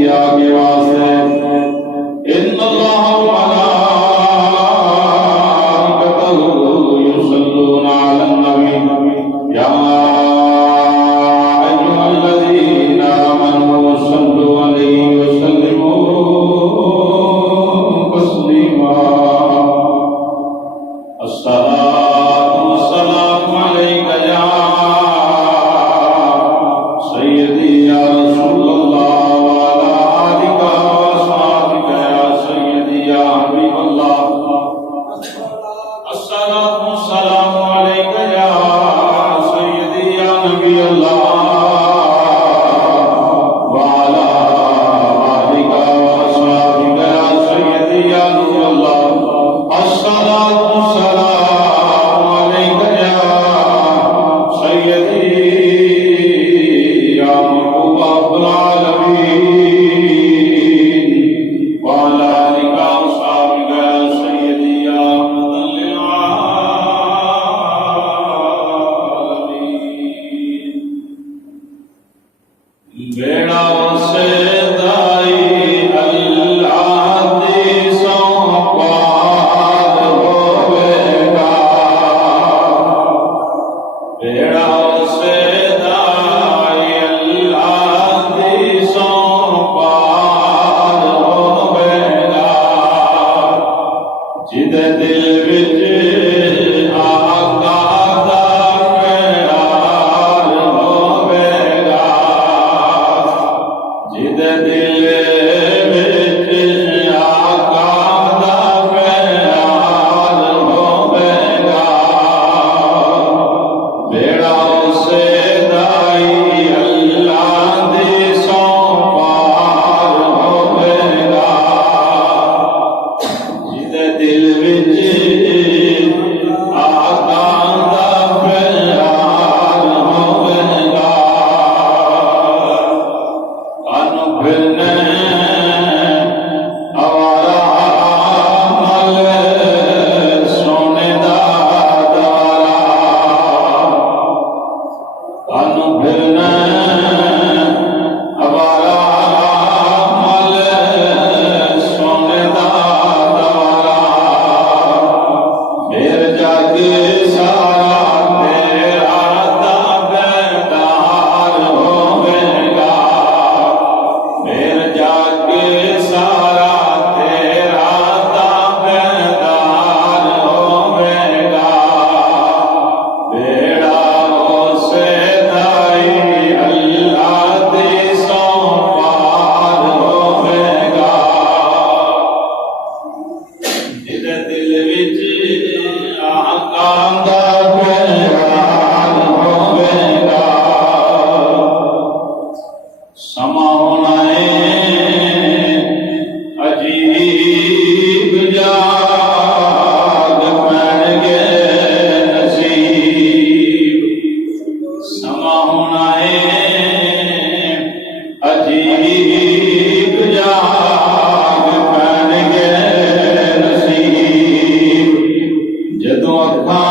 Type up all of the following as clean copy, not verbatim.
انبیاء کے واسطے ان اللہ و ملائکتہ یصلون علی النبی یا ایھا الذین آمنوا صلوا علیہ وسلموا تسلیما الصلاۃ والسلام علیک یا سیدی یا رسول اللہ وعلی آلک واصحابک یا سیدی یا حبیب اللہ الصلاۃ والسلام علیک یا سیدی یا نبی اللہ وعلی آلک واصحابک یا سیدی یا نور اللہ الصلاۃ والسلام علیک یا سیدی یا محبوب رب العالمین وعلی آلک واصحابک یا سیدی یا احمد للعالمین بیڑا سے دائی الحدیثوں پار ہوئے گا بیڑا سے دائی الحدیثوں پار ہوئے گا جد دل وچ آقا دا پیار ہوئے گا جد دل وچ آقا دا پیار ہوئے گا بیڑا سے دائی اللہ دی سو پار ہوئے گا جد دل وچ آقا دا پیار ہوئے گا کن پھرنے آوارا مل سونے دا دوارا کن پھرنے آوارا مل سونے دا دوارا پھر جگ سارا تیرا تابعدار ہوئے گا پھر جگ سارا تیرا تابعدار ہوئے گا بیڑا سے دائی اللہ دی سو پار ہوئے گا جد دل وچ آقا دا پیار ہوئے گا سما ہونا ہے عجیب جاگ پین گے نصیب سما ہونا ہے عجیب جاگ پین گے نصیب جدوں اکھاں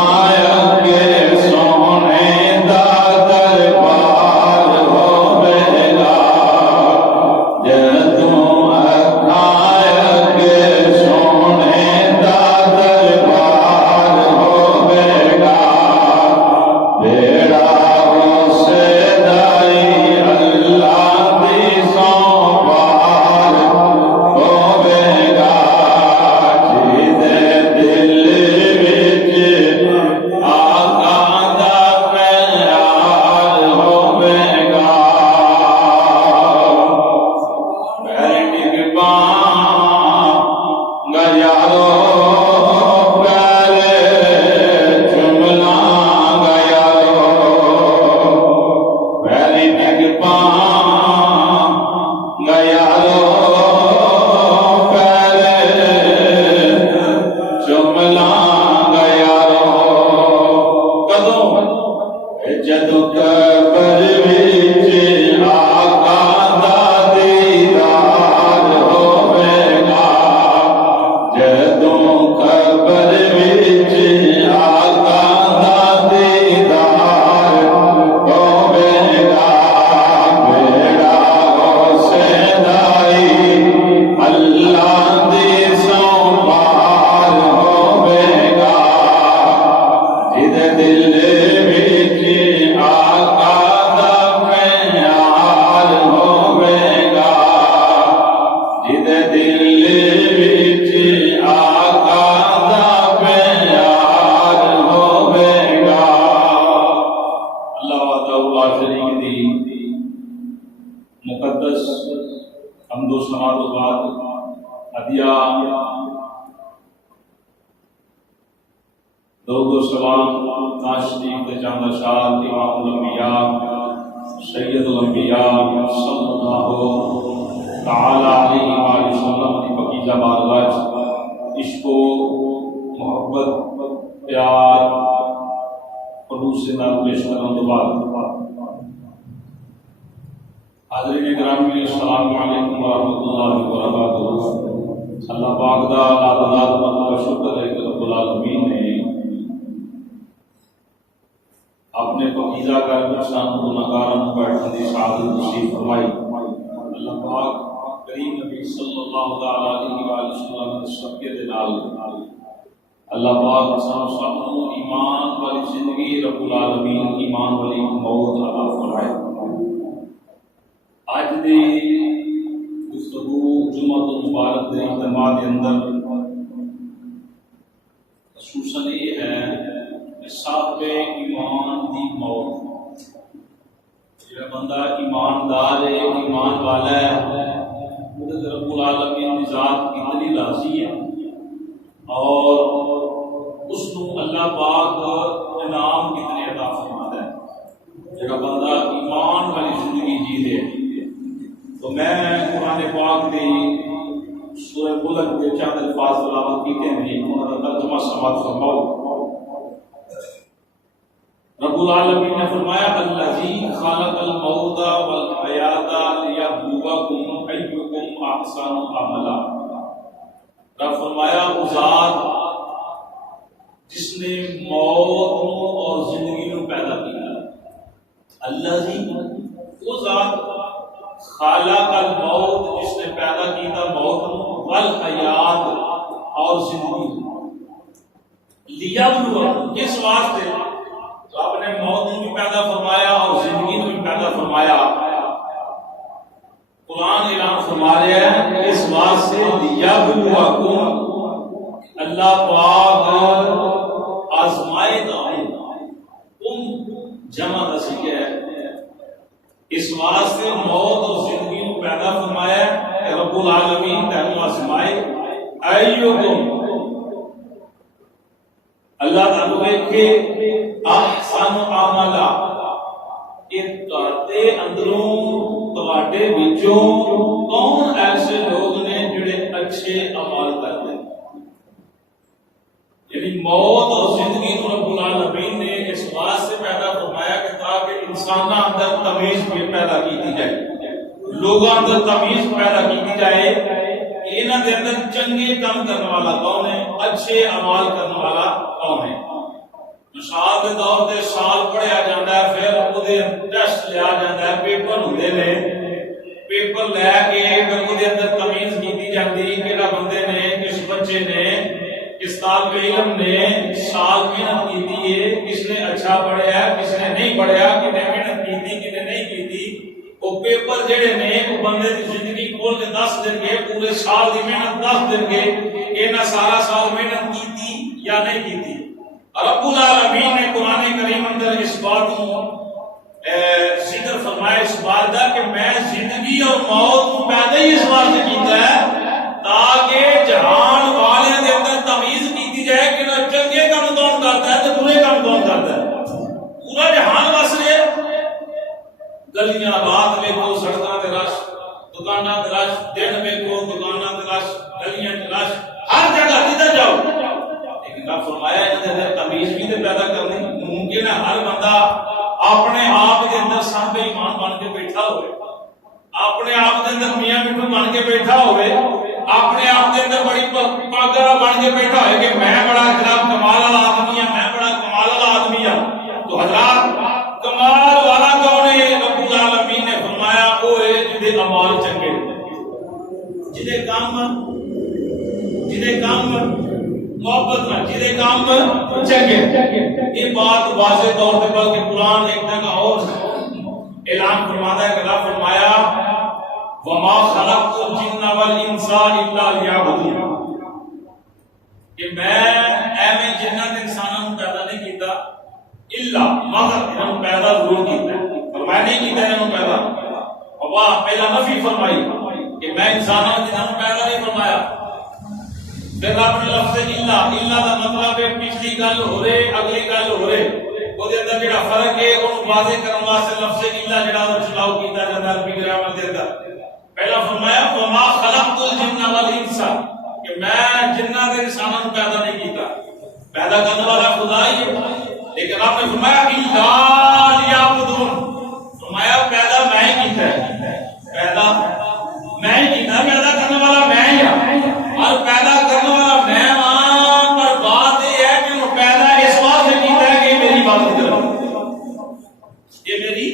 اگے سونے دا دربار ہوئے گا جدوں اکھاں اگے سونے دا دربار ہوئے گا بیڑا سے دائی اللہ دی سو پار ہوئے گا جد دل وچ آقا دا پیار ہوئے گا پیر ڈگ پاں گا یارو پیر چمنا گا یارو پیر ڈگ پاں گا یارو پیر چمنا گا یارو کدوں جدوں قبر وچ آقا دا دیدار ہوئے گا جدوں قبر وچ آقا دا دیدار ہوئے گا بیڑا سے دائی حمد و ثنا تو بعد ہدیہ درود و سلام ناشریف کے چاندہ شاہ امام الانبیاء سید الانبیاء صلی اللہ تعالی علیہ وآلہ وسلم کی پاکیزہ بارگاہ عشق و محبت پیار خلوص سے نام پیش کرنے کے بعد حاضرین گرامی السلام علیکم ورحمۃ اللہ وبرکاتہ۔ اللہ پاک دا لاکھ مرتبہ شکر ہے کہ رب العالمین نے اپنے پاکیزہ گھر میں سانو گناہگاراں نوں بیٹھن دی سعادت نصیب فرمائی۔ اللہ پاک کریم نبی صلی اللہ تعالی علیہ وآلہ وسلم کے صدقے دے نال اللہ پاک سانو سب نوں ایمان والی زندگی رب العالمین ایمان والی موت عطا فرمائے۔ آج دی گفتگو جمعہ المبارک دے اجتماع کے اندر خصوصاً یہ ہے کہ صاحب ایمان دی موت، جو بندہ ایماندار ہے ایمان والا ہے وہ رب العالمین کی ذات کتنی راضی ہے اور اس کو اللہ پاک انعام کتنے عطا فرماتا ہے۔ جو بندہ ایمان والی زندگی جی دے تو میں قرآن پاک دی سورہ ملک کے چند الفاظ تلاوت کیتے ہیں، انہوں نے ترجمہ سماعت فرماؤ۔ رب العالمین نے فرمایا الذی خلق الموت والحیات لیبلوکم ایکم احسن عملا۔ رب فرمایا وہ ذات جس نے موت اور زندگی کو پیدا کیا، الذی وہ ذات خالق الموت جس نے پیدا کیا موت والحیات اور زندگی، لیبلوکم کس واسطے رب نے موت کو بھی پیدا فرمایا اور زندگی کو بھی پیدا فرمایا۔ قرآن اعلان فرما رہا ہے اس واسطے لیبلوکم اللہ پاک آزمائے گا تم جمع نصیب ہے، اس واسطے موت اور زندگی کو پیدا فرمایا کہ رب العالمین تینوں آزمائے ایوکم اللہ تعالیٰ دیکھے احسن عملا تے اندروں تواڈے وچوں کون ایسے لوگ نے جڑے اچھے اعمال کرتے ہیں۔ یعنی موت اور زندگی کو رب العالمین نے اس بات سے پیدا فرمایا کہ تاکہ انسان اندر تمیز پیدا کی جائے، لوگوں اندر تمیز پیدا کی جائے کہ انہاں دے اندر چنگے کام کرنے والا کون ہے، اچھے اعمال کرنے والا کون ہے۔ سال کے دور تے سال پڑھیا جاتا ہے، پھر وہ ٹیسٹ لیا جاتا ہے، پیپر ہوندے نے، پیپر لے کے پھر وہ اندر تمیز کی جاتی کہڑا بندے نے کس بچے نے کس طالب علم نے سال محنت کی ہے، کس نے اچھا پڑھیا کس نے نہیں پڑھیا، کس نے محنت کی کس نے نہیں کی۔ وہ پیپر جڑے نے وہ بندے کی زندگی کھول کے دس دن گے، پورے سال کی محنت دس دن گے کہ انہیں سارا سال محنت کی یا نہیں کی۔ رب العالمین نے قرآن کریم اندر اس بات کو ذکر فرمایا اس بات کا کہ میں زندگی اور موت کو پیدا ہی اس واسطے کیتا ہے تاکہ جہان والے دے اندر تمیز کی جائے کہ نہ چنگے کام کون کرتا ہے تو برے کام کون کرتا ہے۔ پورا جہان وس رہے، گلیاں رات ویکھو سڑکاں تے رش، دکاناں تے رش، دن ویکھو دکاناں تے رش، گلیاں تے رش، ہر جگہ جدھر جاؤ۔ لیکن فرمایا اندر تمیز بھی پیدا کرنی ممکن ہے۔ ہر بندہ اپنے آپ کے اندر صاحب ایمان بن کے بیٹھا ہوئے، اپنے آپ کے اندر میاں مٹھو بن کے بیٹھا ہوئے، اپنے آپ کے اندر بڑی پاگرا بن کے بیٹھا ہوئے کہ میں بڑا جناب کمال والا آدمی ہوں، میں بڑا کمال والا آدمی ہوں۔ تو حضرات کمال والا کون ہے؟ رب العالمین نے فرمایا وہ ہے جدے اعمال چنگے، جدے کام محبت میں جدے کام چنگے۔ یہ بات واضح طور پر بلکہ قرآن ایک جگہ اور اعلان فرماتا ہے کہ اللہ فرمایا وما خلقت الجن والانس الا ليعبدون، کہ میں ایویں جنات انسانوں کو پیدا نہیں کیتا الا مگر انہوں پیدا ضرور کیتا ہے، فرمایا نہیں کیتا انہوں پیدا۔ اللہ پہلا نفی فرمائی کہ میں انسانوں جنہوں پیدا نہیں فرمایا. پھر رب نے لفظ الا دا مطلب ہے پچھلی گل ہو رہے اگلی گل ہو رہے وہ دے اندر جڑا فرق ہے اون واضح کرن واسطے لفظ الا جڑا چلاو کیتا جاندا عربی گرامر دے اندر. پہلا فرمایا وما خلقت الجن والانس کہ میں جنات تے انساناں کو پیدا نہیں کیتا. پیدا کرنے والا خدا ہی ہے لیکن آپ نے فرمایا الا لیعبدون فرمایا پیدا میں ہی کیتا ہے. پیدا میں ہی کیتا پیدا کرنے والا میں ہی ہوں اور پیدا کرنے والا میں ہوں. پر بات یہ ہے کہ وہ پیدا اس واسطے کیتا ہے کہ میری عبادت کرو یہ میری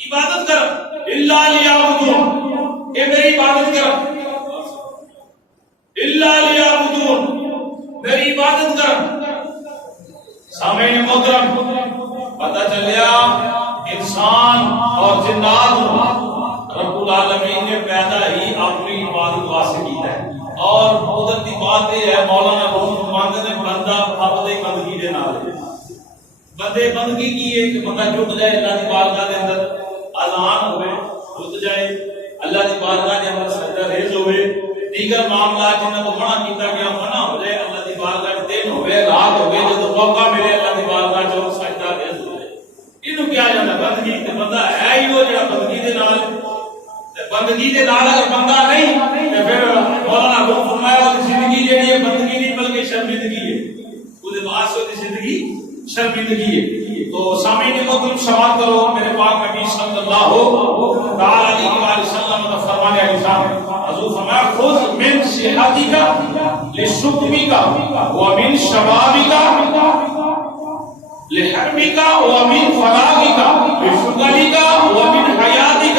عبادت کرو. الا لیعبدون یہ میری عبادت کرو. الا لیعبدون میری عبادت کرو. سامعین محترم پتہ چلیا انسان اور جنات رب العالمین نے پیدا ہی اپنی عبادت واسطے کیتا ہے. اور قدرتی بات یہ ہے مولانا روم فرماتے ہیں بندہ اپنی بندگی دے نال بندے بندگی کی ہے کہ بندہ جھک جائے اللہ کی بارگاہ دے اندر اذان ہوئے جھک جائے اللہ کی بارگاہ دے اندر سجدہ ریز ہوئے دیگر معاملات جنہاں کو منع کیتا گیا منع ہو جائے اللہ کی بارگاہ دن ہوئے رات ہوئے جب موقع ملے اللہ کی بارگاہ جو سجدہ ریز ہو جائے. اینو کیا جاندا بندگی تے بندہ ہے ہی وہ جڑا بندگی دے نال بندگی دے نال اگر بندہ نہیں تے پھر مولانا روم فرمایا وہ زندگی جڑی ہے بندگی نہیں بلکہ شرمندگی ہے. اس دے واسطے دی زندگی شرمندگی ہے. تو سامعین محترم سماعت کرو میرے پاک نبی صلی اللہ تعالی علیہ وسلم کا فرمان ہے حضور فرمایا خذ من صحتک لسقمک ومن شبابک لحرمک ومن فراغک لشغلک ومن حیاتک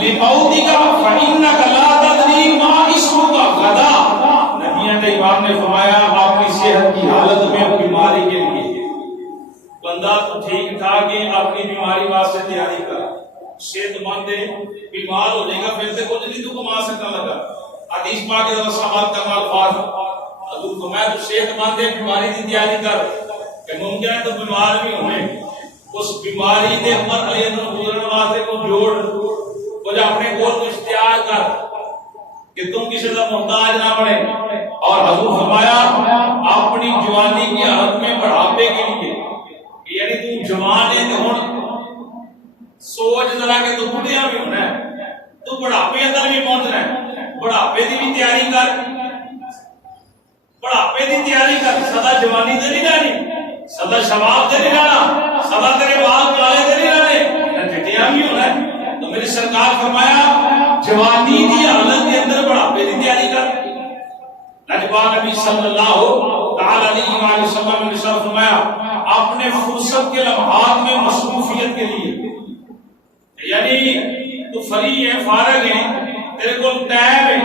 لموتک فإنک لا تدری ما اسمک غدا. نبیوں نے امام نے فرمایا اپنی صحت کی حالت میں بیماری کے لیے بندہ تو ٹھیک ٹھاک ہے اپنی بیماری واسطے تیاری کر صحت مند ہے بیمار ہو جائے گا پھر سے کچھ نہیں تو کما سکتا لگا. حدیث پاک کے اندر سوال کرنا الفاظ حضور فرمایا تو صحت مند ہے بیماری کی تیاری کر کہ ممکن ہے تو بیمار بھی ہوئے اس بیماری کے مرحلے اندر گزرنے واسطے کو جوڑ کچھ اپنے کول کو اختیار کر کہ تم کسی کا محتاج نہ بنے. اور حضور فرمایا اپنی جوانی کی حالت میں بڑھاپے کے لیے یعنی تو جوان ہے تو ہن سوچ ذرا کہ تو بڑھیا بھی ہونا ہے تو بڑھاپے اندر بھی پہنچنا ہے. بڑھاپے دی بھی تیاری کر بڑھاپے دی تیاری کر. سدا جوانی تے نہیں رہنی سدا شباب تے نہیں رہنا سدا تیرے بال کالے تے نہیں رہنے ٹھٹیاں بھی ہونا ہے. تو میری سرکار فرمایا جوانی دی حالت کے اندر بڑھاپے دی تیاری کر. نجبہ نبی صلی اللہ تعالی علیہ وسلم نے فرمایا اپنے فرصت کے لمحات میں مصروفیت کے لیے یعنی تو فری ہے فارغ ہے تیرے کو ٹائم ہے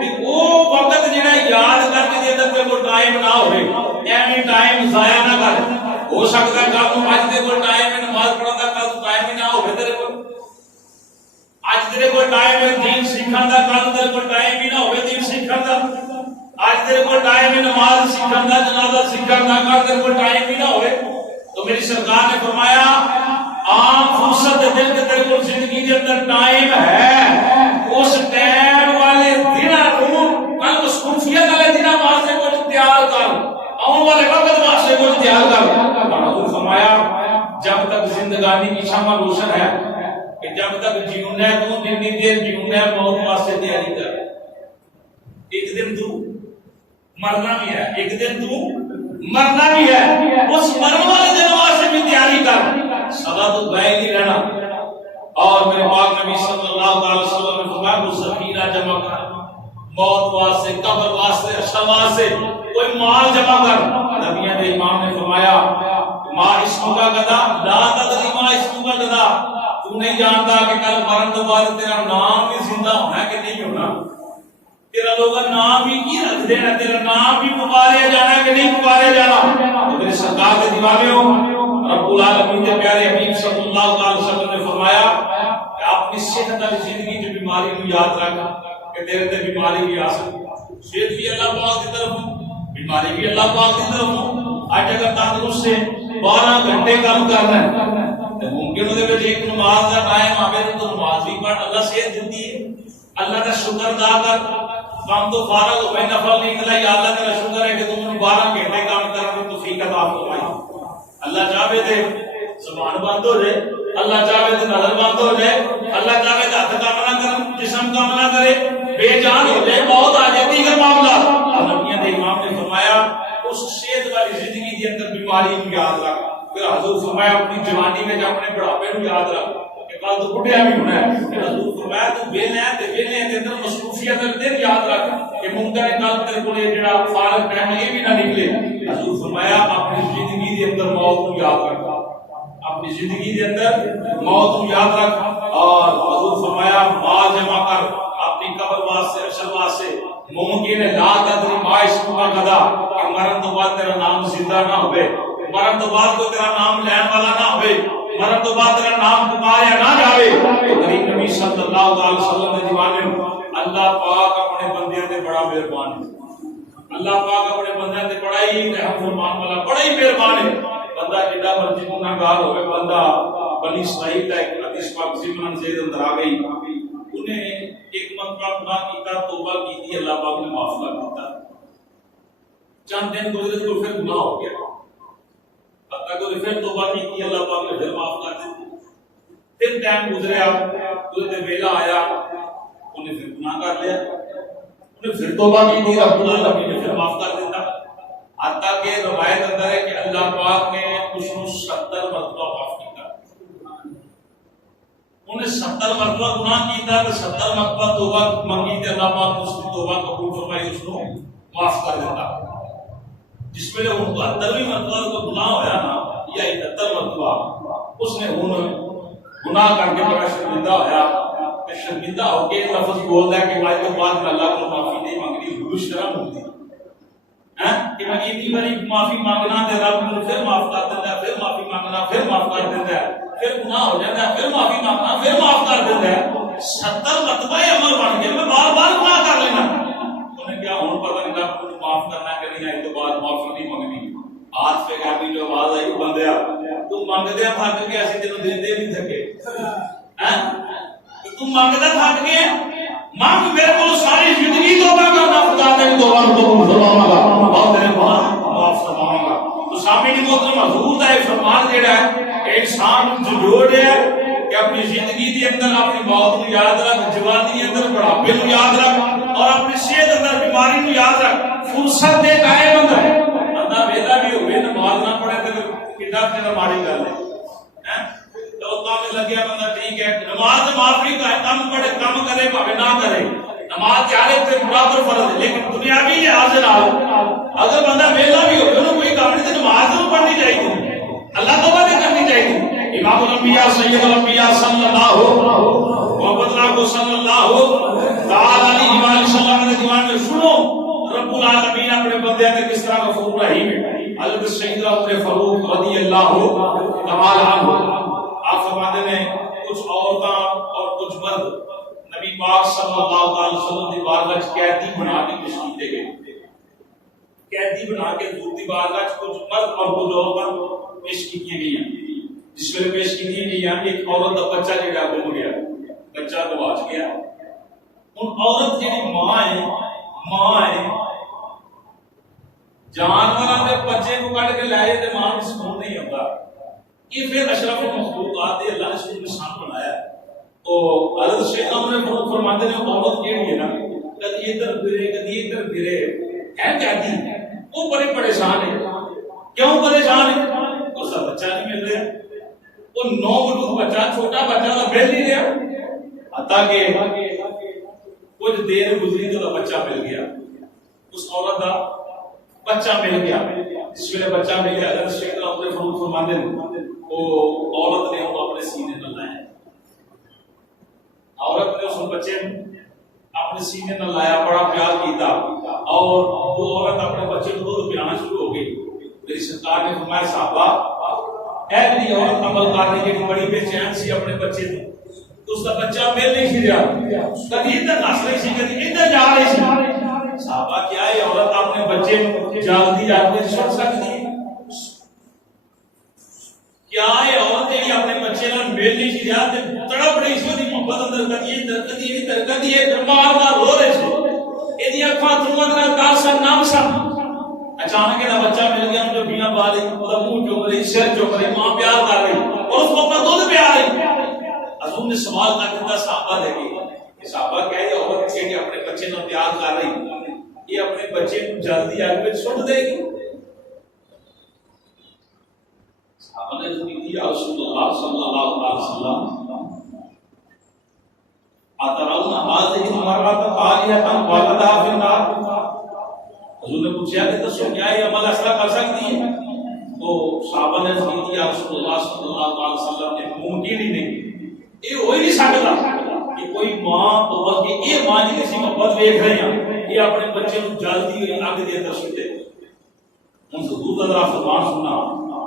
کہ وہ وقت جڑا یاد کر کے دے تیرے کو ٹائم نہ ہوئے ایویں ٹائم ضائع نہ کر. ہو سکتا ہے کل تو اج تیرے کو ٹائم ہے نماز پڑھن دا کل تو ٹائم ہی نہ ہوے تیرے کو اج تیرے کو ٹائم ہے دین سیکھن دا کل تیرے کو ٹائم ہی نہ ہوے دین سیکھن دا. آج تیرے کو ٹائم ہے نماز سیکھن دا جنازہ سیکھن دا کل تیرے کو ٹائم ہی نہ ہوے. تو میری سرکار نے فرمایا عام فرصت دل کے تیرے کو زندگی کے اندر ٹائم ہے اس ٹائم والے دنوں کو کل مصروفیت والے دنوں واسطے کچھ تیار کر آنے والے وقت واسطے کچھ تیار کر. حضور فرمایا جب تک زندگانی کی شمع روشن ہے کہ جب تک جیون ہے تو جتنی دیر جیون ہے موت واسطے تیاری کر. ایک دن تو مرنا بھی ہے ایک دن تو مرنا بھی ہے اس مرنے والے دن واسطے بھی تیاری کر. سدا تو گئے نہیں رہنا. اور میرے پاک نبی صلی اللہ علیہ وسلم نے فرمایا وہ ذخیرہ جمع کر موت واسطے قبر واسطے حشر واسطے کوئی مال جمع کر. نبیوں نے امام نے فرمایا ما اسم کا گدا لا تدری ما اسم کا گدا تو نہیں جانتا کہ کل مرن کے بعد تیرا نام بھی زندہ ہونا ہے کہ نہیں ہونا. تیرا لوگا نام بھی کی رکھ دینا تیرا نام بھی پکارے جانا کہ نہیں پکارے جانا. تو میرے سرکار کے دیوانے ہو رب العالمین کے پیارے حبیب صلی اللہ علیہ وسلم نے فرمایا کہ اپنی صحت والی زندگی کی بیماری کو یاد رکھ کہ تیرے تے بیماری بھی آ سکتی. صحت بھی اللہ پاک کی طرف بیماری بھی اللہ پاک کی طرف. آج اگر تندرست سے 12 گھنٹے کام کرنا ہے تو ممکن ہے کہ ایک نماز کا ٹائم آوے تو نماز بھی پڑھ اللہ صحت دیتی ہے. اللہ کا شکر ادا کر، کام تو فارغ ہو گئے، نفل نہیں کھلائی، اللہ تیرا شکر ہے کہ تم نے 12 گھنٹے کام کرنے کی توفیق عطا فرمائی۔ اللہ چاہے تے زبان بند ہو جائے، اللہ چاہے تے نظر بند ہو جائے، اللہ چاہے تے ہاتھ کام نہ کرے، جسم کام نہ کرے، بے جان ہو جائے، موت آ جائے، دیگر معاملہ نبیوں نے امام نے فرمایا اس صحت والی زندگی کے اندر بیماری کو یاد رکھ۔ پھر حضور فرمایا اپنی جوانی میں اپنے بڑھاپے کو یاد رکھ کہ کل تو بڑھیا بھی ہونا ہے۔ پھر حضور فرمایا تو ویلے ہے تے ویلے کے اندر مصروفیت کے دن یاد رکھ کہ ممکن ہے کل تیرے کو جڑا فارغ ٹائم یہ بھی نہ نکلے۔ حضور فرمایا اپنی زندگی کے اندر موت کو یاد رکھ، اپنی زندگی کے اندر موت کو یاد رکھ، اور حضور فرمایا مال جمع کر اپنی قبر واسطے، اشر واسطے۔ ممکن ہے لا تدری ما اسمک غدا کہ مرن تو بعد تیرا نام زندہ نہ ہوئے، مرن تو بعد کوئی تیرا نام لین والا نہ ہوئے، مرن تو بعد تیرا نام پکاریا نہ جاوے۔ غریب نبی صلی اللہ علیہ وسلم نے دیوانے اللہ پاک اپنے بندیاں تے بڑا مہربان ہے، اللہ پاک اپنے بندیاں تے بڑا ہی رحم فرمان والا، بڑا ہی مہربان ہے۔ بندہ جڑا مرضی گناہگار ہوئے، بندہ بنی اسرائیل کا ایک حدیث پاک ضمن زید اندر آ گئی، انہیں ایک مرتبہ گناہ کیتا، توبہ کی تھی، اللہ پاک نے معاف کر دیتا، چند دن گزرے تو پھر گناہ ہو گیا، اگر پھر توبہ کی تھی اللہ پاک نے پھر معاف کر دیتا، پھر ٹائم گزریا، گزرتے ویلا آیا، انہیں پھر گناہ کر لیا، انہیں پھر توبہ کی تھی، رب العالمین نے پھر معاف کر دیتا، حتیٰ کہ روایت اندر ہے کہ اللہ پاک نے اس کو 70 مرتبہ معاف کیا، انہیں 70 مرتبہ گناہ کیتا تو 70 مرتبہ توبہ منگی تے اللہ پاک اس کی توبہ قبول فرمائی، اس کو معاف کر دیتا۔ جس میں ان کو 70ویں مرتبہ کو گناہ ہویا نا یا 71 مرتبہ، اس نے گناہ کر کے بڑا شرمندہ ہویا، کہ شرمندہ ہو کے لفظ بولتا ہے کہ آج تو بعد میں اللہ کو معافی نہیں مانگنی، روح شرم ہوتی کہ میں اتنی بڑی معافی مانگنا تے رب مجھے پھر معاف کر دیتا ہے، پھر معافی مانگنا، پھر معاف کر دیتا ہے، پھر گناہ ہو جاتا ہے، پھر معافی مانگنا، پھر معاف کر دیتا ہے۔ 70 مرتبہ یہ عمل بن گیا، میں بار بار گناہ کر لینا۔ انہیں کیا ہوں پتہ نہیں رب مجھے معاف کرنا ہے کہ نہیں، اس کے بعد معافی نہیں مانگنی۔ آج پہ کافی جو آواز آئی بندیا تم مانگدے تھک کے ایسے تینوں دیندے نہیں تھکے، تم مانگدا تھک گئے، مانگ میرے کو ساری زندگی توبہ کرنا، خدا تیری توبہ قبول فرماؤں گا اور تیرے گناہ معاف فرماؤں گا۔ تو سامعین محترم، حضور کا یہ فرمان جڑا ہے کہ انسان جوڑ ہے کہ اپنی زندگی کے اندر اپنی موت کو یاد رکھ، جوانی کے اندر بڑھاپے کو یاد رکھ، اور اپنی صحت اندر بیماری کو یاد رکھ، فرصت دے قائم اندر بندہ ویلا بھی ہوئے نماز نہ پڑھے تو کتنا کتنا ماڑی گل ہے۔ تو کام لگیا بندہ ٹھیک ہے، نماز معافی کا کم پڑھے، کم کرے بھاوے نہ کرے، نماز چارے تے برابر فرض ہے، لیکن دنیاوی لحاظ سے اگر بندہ ویلا بھی ہوئے انہوں کوئی کام نہیں تو نماز تو پڑھنی چاہیے، اللہ توبہ کرنی چاہیے۔ امام الانبیاء سید الانبیاء صلی اللہ محمد کو صلی اللہ تعالی علیہ وآلہ وسلم نے دیوان میں سنو رب العالمین اپنے بندے نے کس طرح غفور رحیم ہے۔ حضرت سیدنا عمر فاروق رضی اللہ تعالی عنہ آپ فرماتے ہیں کچھ عورتاں اور کچھ مرد نبی پاک صلی اللہ علیہ وسلم کی بارگاہ قیدی بنا کے پیش کیے گئے، قیدی بنا کے حضور کی بارگاہ کچھ مرد اور کچھ عورتاں پیش کی گئی ہیں۔ جس میں پیش کی گئی ہیں ایک عورت کا بچہ جڑا گم گیا، بچہ گواچ گیا، ان عورت جڑی ماں ہے جانوراں دے بچے کو کٹ کے لائے تے ماں کو سکون نہیں ہوتا۔ یہ پھر اشرف المخلوقات ہے، اللہ نے اس کو انسان بنایا ہے۔ تو حضرت شیخ عمر فاروق فرماتے ہیں عورت جیڑی ہے نا کدی ادھر گرے کدی ادھر گرے ہے کہتی وہ بڑے پریشان ہے۔ کیوں پریشان ہے؟ اس کا بچہ نہیں مل رہا، وہ 9 ملوک بچہ چھوٹا بچہ کا مل نہیں رہا، حتیٰ کہ کچھ دیر گزری تو بچہ مل گیا، اس عورت کا بچہ مل گیا۔ جس ویلے بچہ مل گیا حضرت شیخ عمر فاروق فرماتے ہیں وہ عورت نے وہ اپنے سینے نہ لایا، عورت نے اس بچے اپنے سینے نہ لایا، بڑا پیار کیتا، اور وہ عورت اپنے بچے کو دودھ پلانا شروع ہو گئی۔ میری سرکار نے فرمایا صحابہ اے میری عورت عمل کرنے کی بڑی بے چین سی اپنے بچے تو اس کا بچہ مل نہیں سی رہا، کبھی ادھر نس رہی سی کبھی ادھر جا رہی سی۔ صحابہ کیا ہے عورت اپنے بچے جلدی جاتی چھوڑ سکتی ہے؟ کیا ہے عورت اپنے بچے نال مل نہیں سی رہا تے تڑپ رہی سی، محبت اندر درگتی بیمار دا رو رہے تھے ایدی اکھاں ترمت نہ داسا نام سا اچانک ایدہ بچہ مل گیا جو بینا پا رہی وہ منہ چوک رہی سر چوک رہی ماں پیار کر رہی اور اس کو اپنا دودھ پیار رہی حضور نے سوال کر دیتا صحابہ دے گی صحابہ کہہ یہ عورت تھی کہ اپنے بچے نہ پیار کر رہی یہ اپنے بچے کو جلدی آگ میں سٹ دے گی صحابہ نے جو کی یا رسول اللہ صلی اللہ علیہ وسلم اتراؤن حاضر المرات قالیتا والدہ فی النار حضور نے پوچھا کہ تو کیا یہ عمل ایسا کر سکتی ہے تو صحابہ نے جو کی یا رسول اللہ صلی اللہ علیہ وسلم نے ممکن ہی نہیں یہ ہو ہی نہیں سکتا کہ کوئی ماں بہت کہ یہ ماں جی کسی محبت دیکھ رہے ہیں یہ اپنے بچے کو جلدی ہوئی آگ دیا در سکتے ان سے دور در فرمان سنا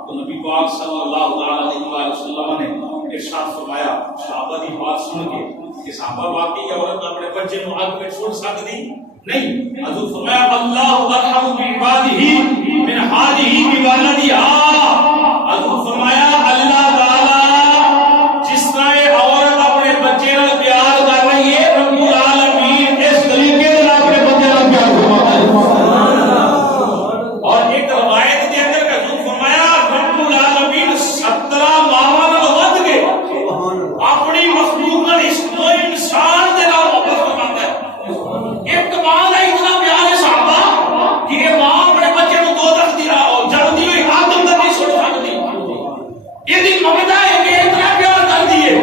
تو نبی پاک صلی اللہ علیہ وسلم نے ارشاد فرمایا صحابہ کی بات سن کے کہ صحابہ واقعی عورت اپنے بچے کو آگ میں چھوڑ سکتی نہیں حضور فرمایا اللہ ارحم بعبادہ من ہذہ بولدہا حضور فرمایا اللہ تعالی جس طرح عورت اپنے بچے کو پیار کر رہی ہے رب العالمین اس طریقے سے اپنے بچے کو پیار فرماتا ہے اور ایک روایت کے اندر حضور فرمایا رب العالمین 17 ماواں نال ود کے اپنی مخلوق نال اس کو انسان دے نال محبت فرماتا ہے ایک ماں کا اتنا پیار ہے صحابہ کہ یہ ماں اپنے بچے کو دو تک دیا اور جلدی ہوئی ہاتھ اندر نہیں چھوڑ سکتی یہ دن ممتا ہے کہ اتنا پیار کر دیے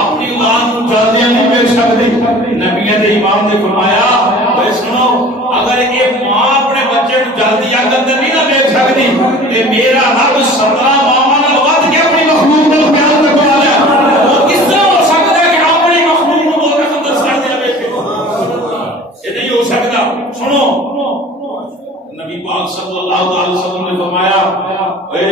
اپنی اولاد کو جلدی نہیں مل سکتی نبی امام نے فرمایا اے سنو اگر یہ ماں اپنے بچے کو جلدی آگ اندر نہیں نہ مل سکتی تو میرا رب 17 ماواں نال ود کے اپنی مخلوق کو پیار کرنے والا ہے وہ کس طرح ہو سکتا ہے کہ اپنی مخلوق کو دو تک اندر سڑ دیا بیٹھے یہ نہیں ہو سکتا سنو نبی پاک صلی اللہ علیہ وسلم نے فرمایا اے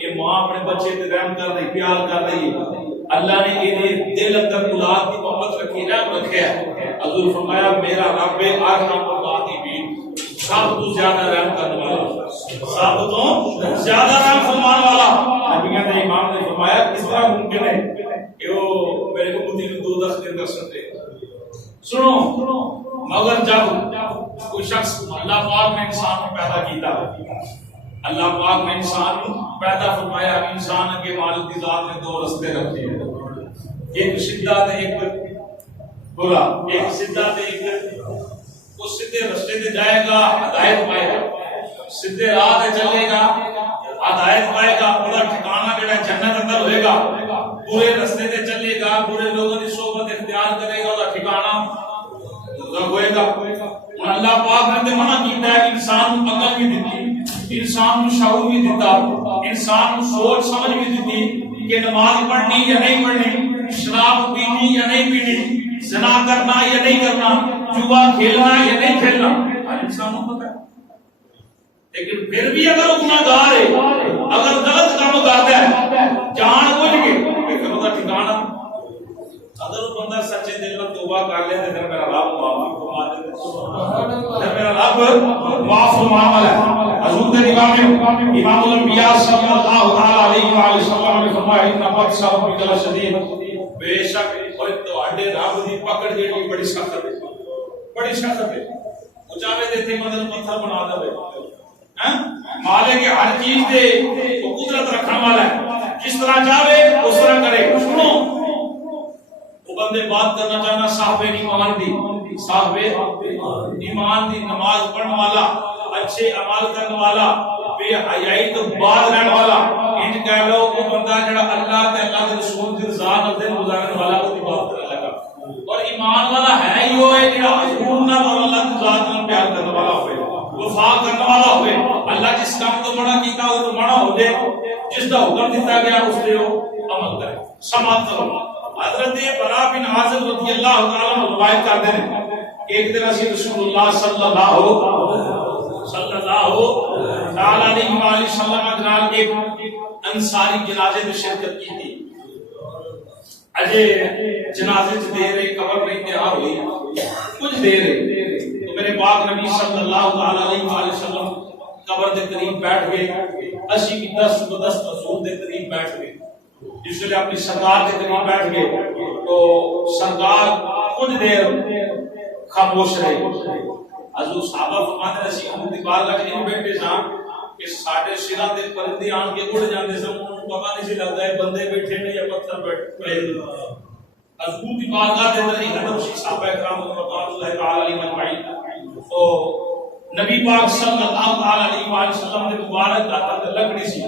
یہ ماں اپنے بچے تے رحم کر رہی پیار کر رہی ہے اللہ نے یہ دل اندر اولاد کی محبت رکھی رحم رکھا ہے حضور فرمایا میرا رب ارحم الراحمین سب تو زیادہ رحم کرنے والا سب تو زیادہ رحم فرمان والا نبی کے امام نے فرمایا کس طرح ممکن ہے کہ وہ میرے کو مدی دو دس کے اندر سکتے سنو مگر جب کوئی شخص اللہ پاک نے انسان کو پیدا کیتا اللہ پاک نے انسان کو پیدا فرمایا انسان کے مالک کی ذات نے دو رستے رکھے ہیں ایک سیدھا تے ایک برا ایک سیدھا تے ایک وہ سیدھے رستے تے جائے گا ہدایت پائے گا سیدھے راہ تے چلے گا ہدایت پائے گا پورا ٹھکانہ جڑا جنت اندر ہوئے گا برے رستے تے چلے گا برے لوگوں کی صحبت اختیار کرے گا اور ٹھکانہ ہوئے گا اللہ پاک نے منع کیتا ہے انسان کو عقل بھی دیتی انسان کو شعور بھی دیتا انسان کو سوچ سمجھ بھی دیتی کہ نماز پڑھنی یا نہیں پڑھنی شراب پینی یا نہیں پینی زنا کرنا یا نہیں کرنا جوا کھیلنا یا نہیں کھیلنا ہر انسان کو پتہ ہے لیکن پھر بھی اگر وہ گناہگار ہے اگر غلط کام کرتا ہے جان بوجھ کے پھر وہ ٹھکانا اگر وہ بندہ سچے دل میں توبہ کر لے تو میرا رب معاف فرما دے میرا رب معاف فرما والا ہے حضور نے امام الانبیاء صلی اللہ علیہ وآلہ وسلم نے فرمایا ان بطش ربک لشدید بے شک تواڈے رب دی پکڑ جیڑی بڑی سخت ہے بڑی سخت ہے وہ چاہے تے مدد پتھر بنا دے ہیں مالک ہر چیز دے وہ قدرت رکھنے والا ہے جس طرح چاہے اس طرح کرے سنو بندے بات کرنا چاہنا صاحب ایمان دی نماز پڑھنے والا اچھے عمل کرنے والا بے حیائی تو بعد رہنے والا ان کہہ لو وہ بندہ جڑا اللہ تے اللہ کے رسول کی رضا نال دن گزارنے والا وہ بات کرنے لگا اور ایمان والا ہے ہی وہ ہے جڑا حضور نال اور اللہ کی ذات نال پیار کرنے والا ہوئے وفا کرنے والا ہوئے اللہ جس کام تو منع کیتا وہ تو منع ہو جائے جس دا حکم دیتا گیا اس پہ وہ عمل کرے سماعت کرو حضرت براء بن عازب رضی اللہ تعالیٰ عنہ روایت کرتے ہیں ایک دن اسی رسول اللہ صلی اللہ علیہ وآلہ وسلم جناب ایک انصاری جنازے میں شرکت کی تھی اجے جنازے سے دیر ہے قبر نہیں تیار ہوئی کچھ دیر ہے تو میرے پاک نبی صلی اللہ علیہ وآلہ وسلم قبر کے قریب بیٹھ گئے اسی کی دست بدست حضور کے قریب بیٹھ گئے جس نے اپنی سرکار کے قریب بیٹھ گئے تو سرکار کچھ دیر خاموش رہے. حضور صحابہ فرماتے ہیں اسی دی بارگاہ وچ نہیں بیٹھے سن کہ ساڈے سراں تے پرندے آن کے اڑ جاندے سن, انہوں پتہ نہیں سی لگدا ہے بندے بیٹھے نے یا پتھر بیٹھے. حضور دی بارگاہ دے اندر ہی حضرت صحابہ کرام رضوان اللہ تعالی علیہم اجمعین تو نبی پاک صلی اللہ تعالی علیہ وآلہ وسلم دے مبارک ہاتھ تے لکڑی سی.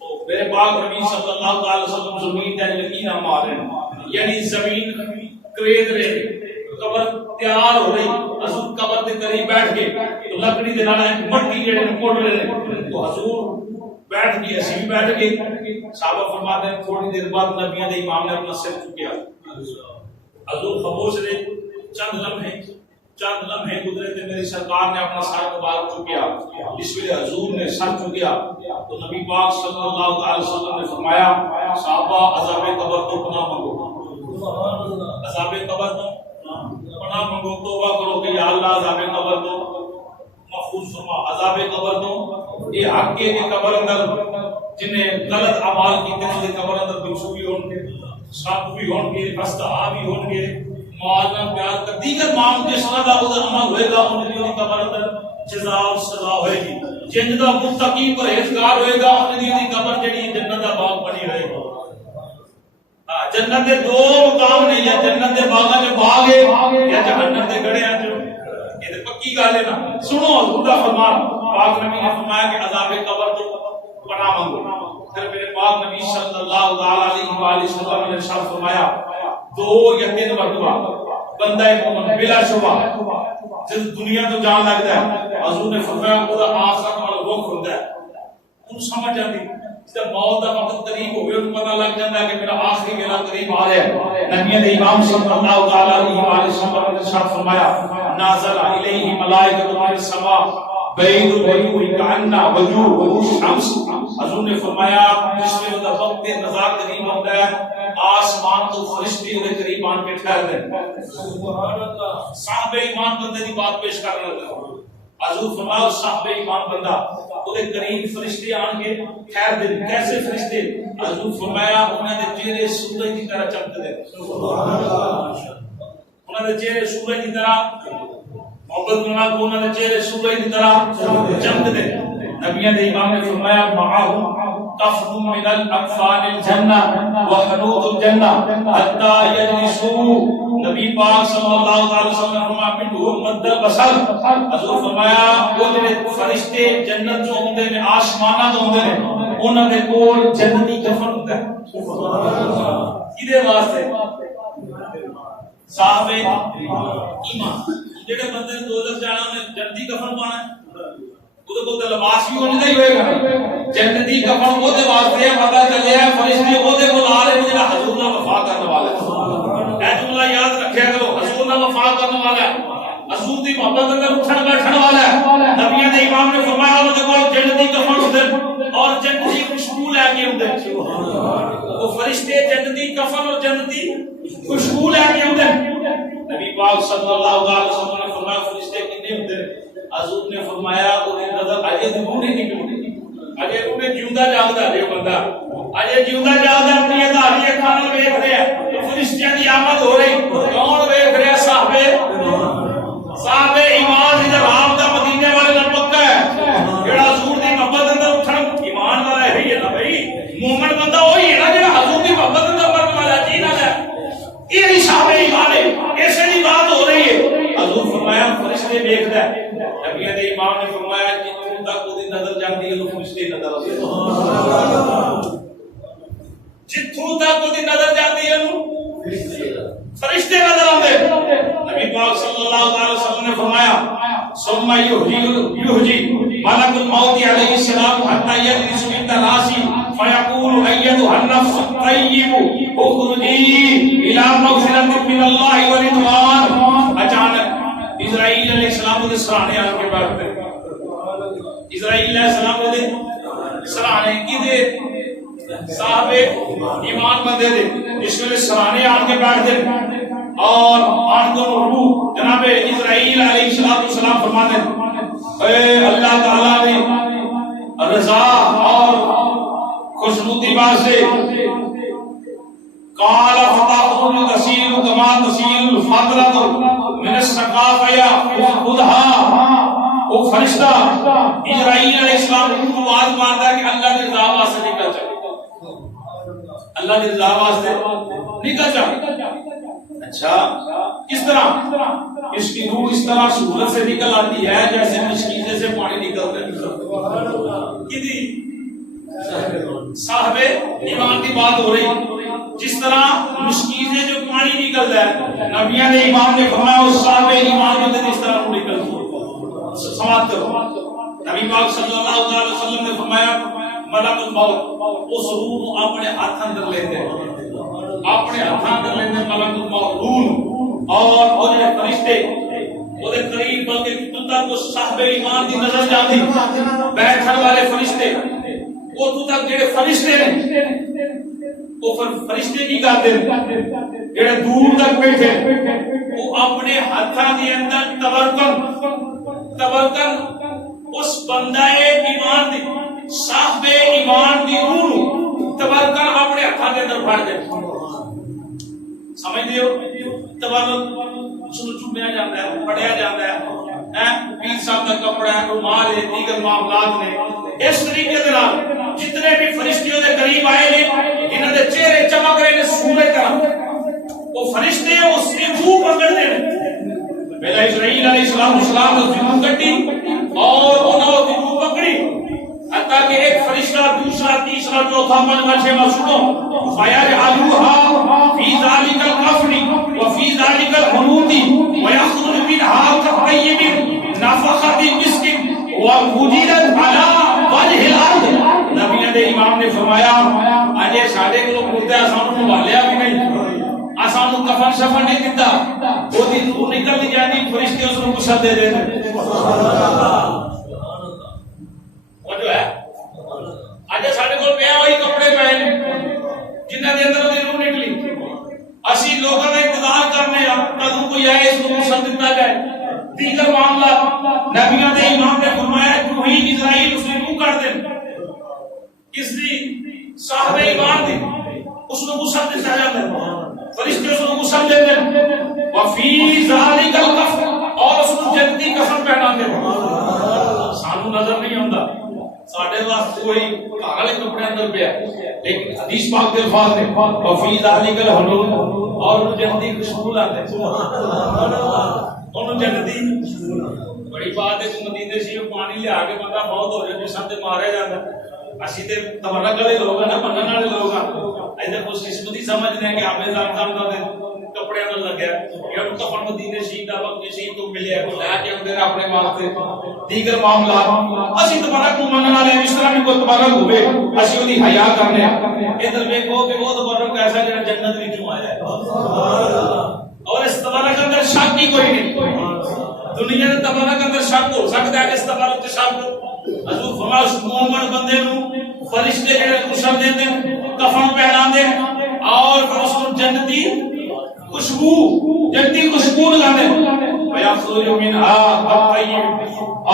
تو میرے پاک نبی صلی اللہ تعالی وسلم زمین تے لکیراں مار رہے ہیں, یعنی زمین کرید رہے, قبر تیار ہو رہی. حضور قبر کے قریب بیٹھ کے تو لکڑی دے نال مٹی جڑے کوڑ رہے ہیں. تو حضور بیٹھ گئے, اسی بھی بیٹھ گئے. صحابہ فرماتے ہیں تھوڑی دیر بعد نبیوں دے امام نے اپنا سر چکیا. حضور خاموش رہے. چند لمحے گزرے تھے, میری سرکار نے اپنا سر مبارک چکیا. اس ویلے حضور نے سر چکیا تو نبی پاک صلی اللہ علیہ وسلم نے فرمایا صحابہ عذاب قبر تو پناہ مانگو, عذاب قبر تو پناہ مانگو, توبہ کرو کہ یا اللہ عذاب قبر تو محفوظ فرما. عذاب قبر تو یہ حق کے قبر اندر جنہیں غلط اعمال کیتے ہیں قبر اندر بچھو بھی ہون گے, سب بھی ہون گے, ہستا بھی ہون گے, معاذ پیار کا دیگر معام جس طرح ادھر عمل ہوئے گا ان کی قبر اندر جزا و سزا ہوئے گی. جن دا متقی پرہیزگار ہوئے گا ان کی قبر جڑی جنت دا باغ بنی رہے گا. جنت دے دو مقام نہیں ہے, جنت دے باغاں جو باغ ہے یا جہنم دے گڑھیاں جو, یہ تے پکی گل ہے نا. سنو حضور دا فرمان, پاک نبی نے فرمایا کہ عذاب قبر تو پناہ مانگو. پھر میرے پاک نبی صلی اللہ علیہ وآلہ وسلم نے ارشاد فرمایا دو یا تین مرتبہ بندہ مومن بلا شبہ جب دنیا تو جان لگتا ہے حضور نے فرمایا خدا آخرت والا وقت ہوتا ہے, ان سمجھ جاتی جب موت کا وقت قریب ہوئے ان پتہ لگ جاتا ہے کہ میرا آخری ویلا قریب آ رہا ہے. نبی نے امام صلی اللہ علیہ وآلہ وسلم نے ارشاد فرمایا نازل الیہ ملائکۃ من السماء بید الوجوہ کأنہ وجوہ الشمس. حضور نے فرمایا جس میں وہ وقت نظر قریب ہوتا ہے آسمان تو فرشتے کے قریب آن کے ٹھہرتے ہیں. صاحب ایمان بندے کی بات پیش کر رہا ہے. حضور فرمایا صاحب ایمان بندہ وہ قریب فرشتے آن کے ٹھہرتے ہیں. کیسے فرشتے؟ حضور فرمایا انہوں نے چہرے سورج کی طرح چمکتے ہیں. انہوں نے چہرے سورج کی طرح محبت کرنا کو انہوں نے چہرے سورج کی طرح چمکتے ہیں. نبیوں نے امام نے فرمایا معاہم تفض من الاقفال الجنہ وحنوط الجنہ حتی یجلسوا. نبی پاک صلی اللہ علیہ وسلم نے فرمایا منہم مد البصر. حضور فرمایا وہ جڑے فرشتے جنت جو ہوندے نے آسماناں تو ہوندے نے انہاں دے کول جنتی کفن ہوندا ہے. کیدے واسطے؟ صاحب ایمان. جڑے بندے نے دوزخ جانا انہیں جنتی کفن پانا ہے, وہ تو لباس بھی ہونے ہی ہوئے گا. جنتی کفن وہ دے واسطے پتہ چلے ہے فرشتے وہ دے کول آ رہے ہیں جڑا حضور نال وفا کرنے والا ہے. اے جملہ یاد رکھیا کرو, حضور نال وفا کرنے والا ہے, حضور دی محبت اندر اٹھن بیٹھن والا ہے. نبیوں نے امام نے فرمایا انہاں دے کول جنتی کفن ہوندے اور جنتی خوشبو لے کے ہوندے. وہ فرشتے جنتی کفن اور جنتی خوشبو لے کے ہوندے. نبی پاک صلی اللہ علیہ وسلم نے فرمایا فرشتے کتنے ہوندے ہیں؟ حضور نے فرمایا وہ نظر اجے روح نہیں نکلتی, اجے روح نے جیوندا جاگدا ہے بندہ, اجے جیوندا جاگدا اپنی ادھاری اکھاں نال ویکھ رہا ہے تو فرشتیاں دی آمد ہو رہی. کون ویکھ رہا ہے؟ صاحب ایمان دی راب دا مدینے والے نال پکا ہے جڑا حضور دی محبت اندر اٹھن ایمان والا ہے. یہ نا بھائی مومن بندہ وہی ہے نا جڑا حضور دی محبت اندر مرن والا جی نال ہے. یہ صاحب ایمان ہے, ایسے دی بات ہو رہی ہے. حضور فرمایا فرشتے دیکھدا ہے. نبی نے امام نے فرمایا جتوں تک وہ نظر جاتی ہے تو فرشتے نظر آتے ہیں. جتوں تک وہ نظر جاتی ہے فرشتے نظر آتے ہیں. نبی پاک صلی اللہ علیہ وسلم نے فرمایا ثم یحجی ملک الموت علیہ السلام حتی یجلس عند راسی فیقول ایتھا النفس الطیب اخرجی الی مغفرۃ من اللہ ورضوان. اچانک اسرائیل علیہ السلام کے سرانے آن کے بیٹھتے ہیں. اسرائیل علیہ السلام کے سرانے کی دے صاحب ایمان بندے دے اس ویلے سرانے آن کے بیٹھتے ہیں اور آن کو روح جناب اسرائیل علیہ السلام فرماتے ہیں اے اللہ تعالیٰ نے رضا اور خوشنودی بات سے المطلب من الثقافیہ خودہا وہ فرشتہ اسرائیل علیہ السلام کو آواز مارتا ہے کہ اللہ کی رضا واسطے نکل جائے، اللہ کی رضا واسطے نکل جائے۔ اچھا کس طرح؟ اس کی روح اس طرح صورت سے نکل آتی ہے جیسے مشکیزے سے پانی نکلتا ہے۔ کدی صاحب ایمان کی بات ہو رہی، جس طرح مشکیزے جو پانی نکلتا ہے، نبیان نے ایمان نے فرمایا اس صاحب ایمان جو اس طرح نکلتا ہے۔ سماعت کرو، نبی پاک صلی اللہ علیہ وسلم نے فرمایا ملک الموت اس روح کو اپنے ہاتھ اندر لیتے ہیں، اپنے ہاتھ اندر لیتے ہیں ملک الموت روح، اور وہ جو فرشتے وہ قریب بلکہ تک وہ صاحب ایمان کی نظر جاتی، بیٹھنے والے فرشتے وہ تو تک جڑے فرشتے نے وہ فرشتے کی کرتے ہیں جڑے دور تک بیٹھے وہ اپنے ہاتھاں دے اندر تبرکن اس بندہ ایمان دی صاحب ایمان دی روح تبرکن اپنے ہاتھاں دے اندر پھڑ دے۔ سمجھ دیو تبرک سنو چومیا جاتا ہے، پڑھیا جاتا ہے، پیر صاحب کا کپڑا ہے، رومال ہے، دیگر معاملات نے اس طریقے سے جتنے بھی فرشتیوں دے قریب آئے نے انہاں دے چہرے چمک رہے نے سورج طرح، وہ فرشتے اس کی روح پکڑ دے پہلا اسرائیل علیہ السلام اس کی روح کٹی اور انہوں نے روح پکڑی، حتیٰ کہ ایک فرشتہ دوسرا تیسرا چوتھا پنجواں چھٹا سنو فَيَجْعَلُوهَا فِي ذَلِكَ الْقَفْنِ وَفِي ذَلِكَ الْحُنُوطِ وَيَخْرُجُ مِنْهَا كَطَيِّبٍ نَفَخَةٍ مِسْكٍ وَوُجِدَتْ عَلَى وَجْهِ الْأَرْضِ۔ نبی نے امام نے فرمایا آج ساڈے کو مردے آسانوں والیا بھی نہیں، آسانوں کفن شفن نہیں دیتا، وہ دی روح نکل جاتی فرشتے اس کو غسل دے دیتے۔ وہ جو ہے آج ساڈے کو پیا وہی کپڑے پہنے جنہاں دے اندر دی روح نکلی، اسی لوگوں کا انتظار کرنے کدوں کوئی آئے اس کو غسل دیتا جائے۔ دیگر معاملہ نبیوں نے امام نے فرمایا جو ہی اسرائیل اس نے روح کر دے کس دی صاحب ایمان دی اس کو غسل دیتا جاتا ہے، فرشتے اس کو غسل دیتے ہیں، وفی ذالک الکفن اور اس کو جنتی کفن پہنا دے۔ سانو نظر نہیں آتا، ساڈے واسطے کوئی گھر والے کپڑے اندر پیا، لیکن حدیث پاک کے الفاظ نے وفی ذالک الحنوط اور جنتی خوشبو لاتے ہیں، انہوں جنتی بڑی بات ہے کہ مدینے سے پانی لے آگے بندہ بہت ہو جائے جسم تے ماریا جاتا ہے۔ اسی تے تبرک والے لوگ ہیں نا، منن والے لوگ ہیں، ایسے خوش قسمتی سمجھتے ہیں کہ آپ نے زمزم کا کپڑے اندر لگیا یا کفن مدینے شہید دا وقت شہید کو ملیا کو لے کے اندر اپنے واسطے دیگر معاملات اسی تبرک کو منن والے اس طرح بھی کوئی تبرک ہوے اسی اودی حیا کرنے ادھر دیکھو کہ وہ تبرک ایسا جڑا جنت وچوں آیا ہے، اور اس تبرک اندر شک ہی کوئی نہیں۔ دنیا دے تبرک اندر شک ہو سکتا ہے، اس تبرک تے شک حضور فرمایا مومن بندے نو فرشتے جڑے غسل دیندے کفن پہناندے اور پھر اس کو جنتی خوشبو جنتی خوشبو لگاندے ویخرج منها الطیب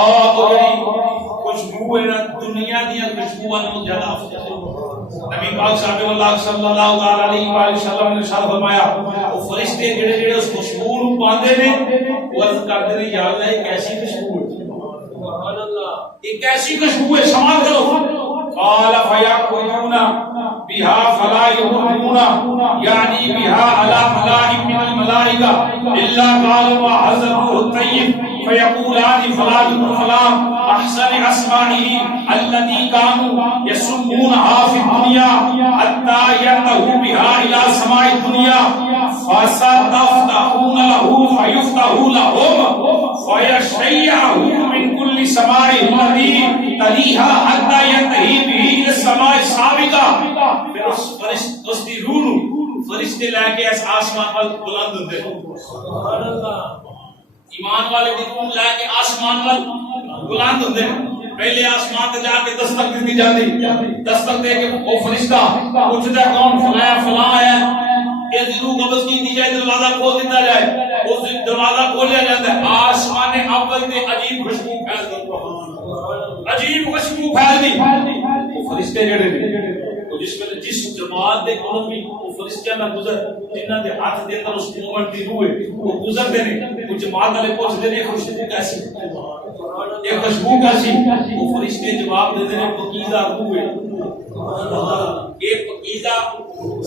اور خوشبو ہے دنیا دی خوشبو نو جلا نبی پاک صلی اللہ علیہ وآلہ وسلم نے ارشاد فرمایا وہ فرشتے جڑے جڑے اس خوشبو نو پاندے نے وہ عرض کردے نے یا اللہ یہ کیسی خوشبو ہے، سبحان اللہ یہ کیسی خوشبو ہے، سماعت کرو۔ قال فيأكلون بها فلا يمرون يعني بها على ملائكة من الملائكة إلا قالوا ما هذا الروح الطيب فيقولان فلان فلان أحسن أسمائه التي كانوا يسمونها في الدنيا حتى ينتهوا بها إلى سماء الدنيا فستفتحون له فيفتح لهم فيشيعه من كل سماء الذي تليها حتى ينتهي به إلى السماء السابقة۔ پھر اس دی روح فرشتے لے کے اس آسمان پر بلند ہوتے ہیں، سبحان اللہ، ایمان والے دی روح لے کے آسمان پر بلند ہوتے ہیں۔ پہلے آسمان تے جا کے دستک دی جاتی، دستک دے کے وہ فرشتہ پوچھتا ہے کون فلاں فلاں ہے، یہ روح قبض کی دی جائے، دروازہ کھول دیتا جائے، اس دروازہ کھولیا جاتا ہے، آسمان اول تے عجیب خوشبو پھیل گئی، عجیب خوشبو پھیل گئی۔ وہ فرشتے جڑے جس ویلے جس جماعت دے کولوں بھی وہ فرشتیاں دا گزر جنہاں دے ہاتھ دے اندر اس مومنٹ دی روح ہے وہ گزرتے نے وہ جماعت والے پوچھتے نے خوشبو کیسی یہ خوشبو کیسی وہ فرشتے جواب دیتے ہیں پاکیزہ روح ہے ایک پاکیزہ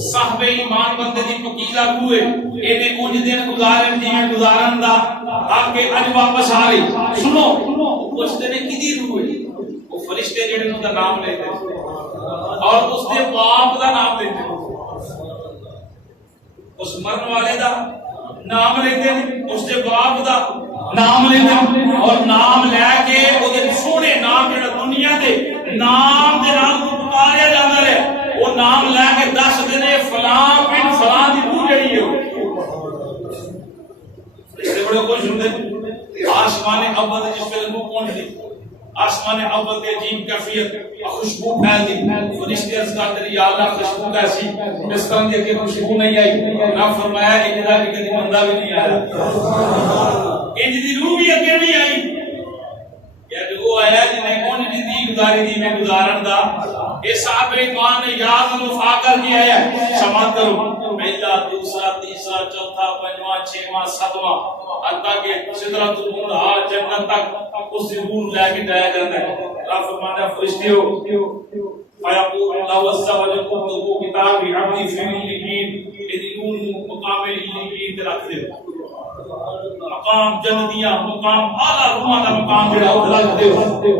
صاحب ایمان بندے دی پاکیزہ روح ہے اینے اونج دن گزارن جیویں گزارن دا آگے اج واپس آ رہی سنو پوچھتے نے کدی روح ہے وہ فرشتے جڑے ان دا نام لیتے ہیں اور اس دے باپ دا نام لیتے ہیں اس مرن والے دا نام لیتے ہیں اس دے باپ دا نام لیتے ہیں اور نام لے کے وہ دے سونے نام جڑا دنیا دے نام دے نام کو پکاریا جاتا ہے وہ نام لے کے دس دینے فلاں بن فلاں دی روح جڑی ہے فرشتے بڑے خوش ہوندے آسمان اول جس پہ لگو پہنچ دی آسمان اول کے عجیب کیفیت خوشبو پھیل دی فرشتے عرض کرتے ہیں یا اللہ خوشبو کیسی اس طرح کی خوشبو نہیں آئی نہ فرمایا اجدا بھی کبھی بندہ بھی نہیں آیا انج دی روح بھی اگے نہیں آئی یا جو آیا جنہیں کون دی گزاری دی میں گزارن دا اے صاحب ایمان نے یاد وفا کر کے آیا سماعت کرو پہلا دوسرا تیسرا چوتھا پنجواں چھواں ساتواں حتیٰ کہ سدرۃ المنتہا جنت تک اس ضرور لے کے جایا جاتا ہے رب فرماتا ہے فرشتیو فیقول اللہ عز و جل اکتبوا کتابی عبدی فی علیین ادعون مقام علیین تے رکھ دے مقام جنتیاں مقام اعلی روحاں دا مقام جڑا او رکھ دے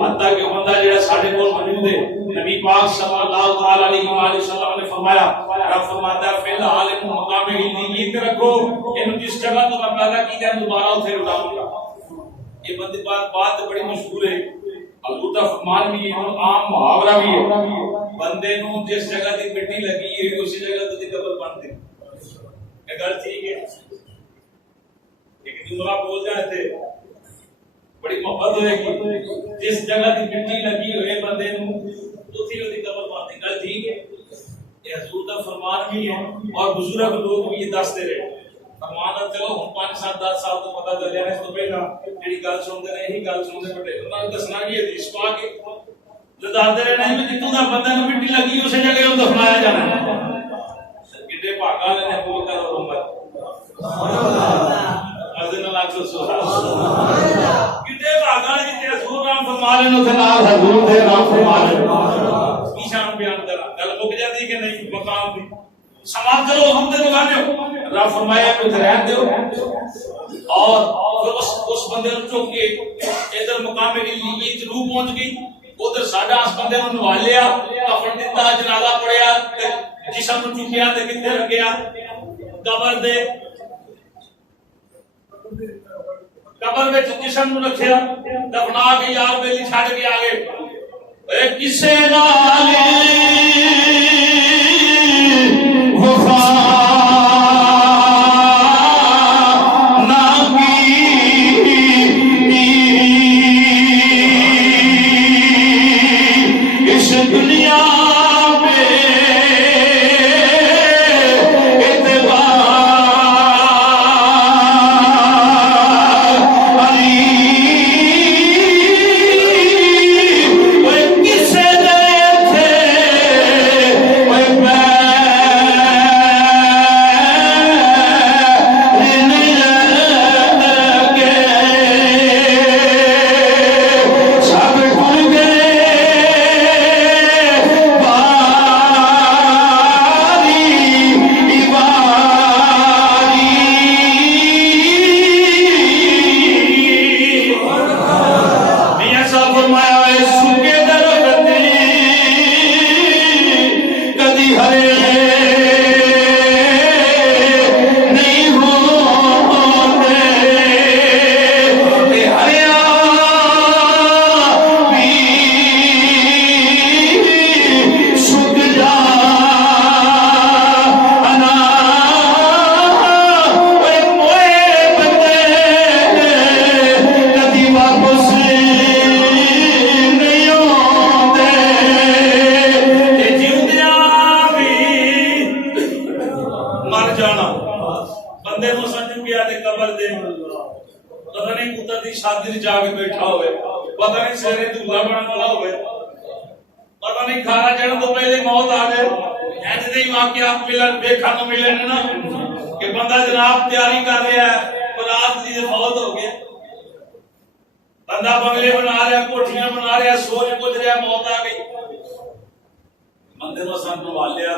حتیٰ کہ بندہ جڑا ساڈے کول موجود ہے نبی پاک صلی اللہ تعالی علیہ وآلہ وسلم نے فرمایا رب فرماتا ہے فی الحال مقام علیین تے رکھو ان جس جگہ تو میں پیدا کیتا ہے دوبارہ اتھے اٹھاؤں گا یہ بندے بات بڑی مشہور ہے حضور دا فرمان بھی ہے عام محاورہ بھی ہے بندے نو جس جگہ دی مٹی لگی ہے اسی جگہ تے قبر بنتی یہ گل ٹھیک ہے ایک دوسرا بول جاتے بڑی محبت ہوئے گی جس جگہ دی مٹی لگی ہوئے بندے نو اسی دی قبر بنتی گل ٹھیک ہے یہ حضور دا فرمان بھی ہے اور بزرگ لوگ بھی یہ دستے رہے فرمانا چلو ہم 5 7 10 سال تو پتہ چل جانے تو پہلا جڑی گل سنتے نے یہی گل سنتے بڑے انہاں نے دسنا کہ حدیث پاک کے لداتے رہنے میں جتوں دا بندہ نو مٹی لگی اسے جگہ او دفنایا جانا ہے کتے بھاگا نے بول کر امت سبحان اللہ اذن اللہ سبحان اللہ کتے بھاگا نے تے رسول نام فرما لے نو تے نال حضور دے نام فرما لے کی شان بیان کرا گل مک جاتی کہ نہیں مقام دی سماعت کرو ہم تے لگانے رب فرمایا کہ رہن دیو اور اس بندے نو چوک کے ادھر مقام علیین تے روح پہنچ گئی ادھر ساڈا اس بندے نو نوال لیا کفن دتا جنازہ پڑھیا جسم نو چکیا تے کتے رکھیا قبر دے قبر وچ جسم نو رکھیا دفنا کے یار بیلی چھڈ کے آ گئے اے کسے نال وفا نہیں کھانا چڑھن تو پہلے موت آ جائے ایسے نہیں واقعات ملن دیکھنے کو ملن نا کہ بندہ جناب تیاری کر رہا ہے برات دی فوت ہو گیا بندہ بنگلے بنا رہا کوٹھیاں بنا رہا سوچ کچھ رہا موت آ گئی بندے نو سن نوالیا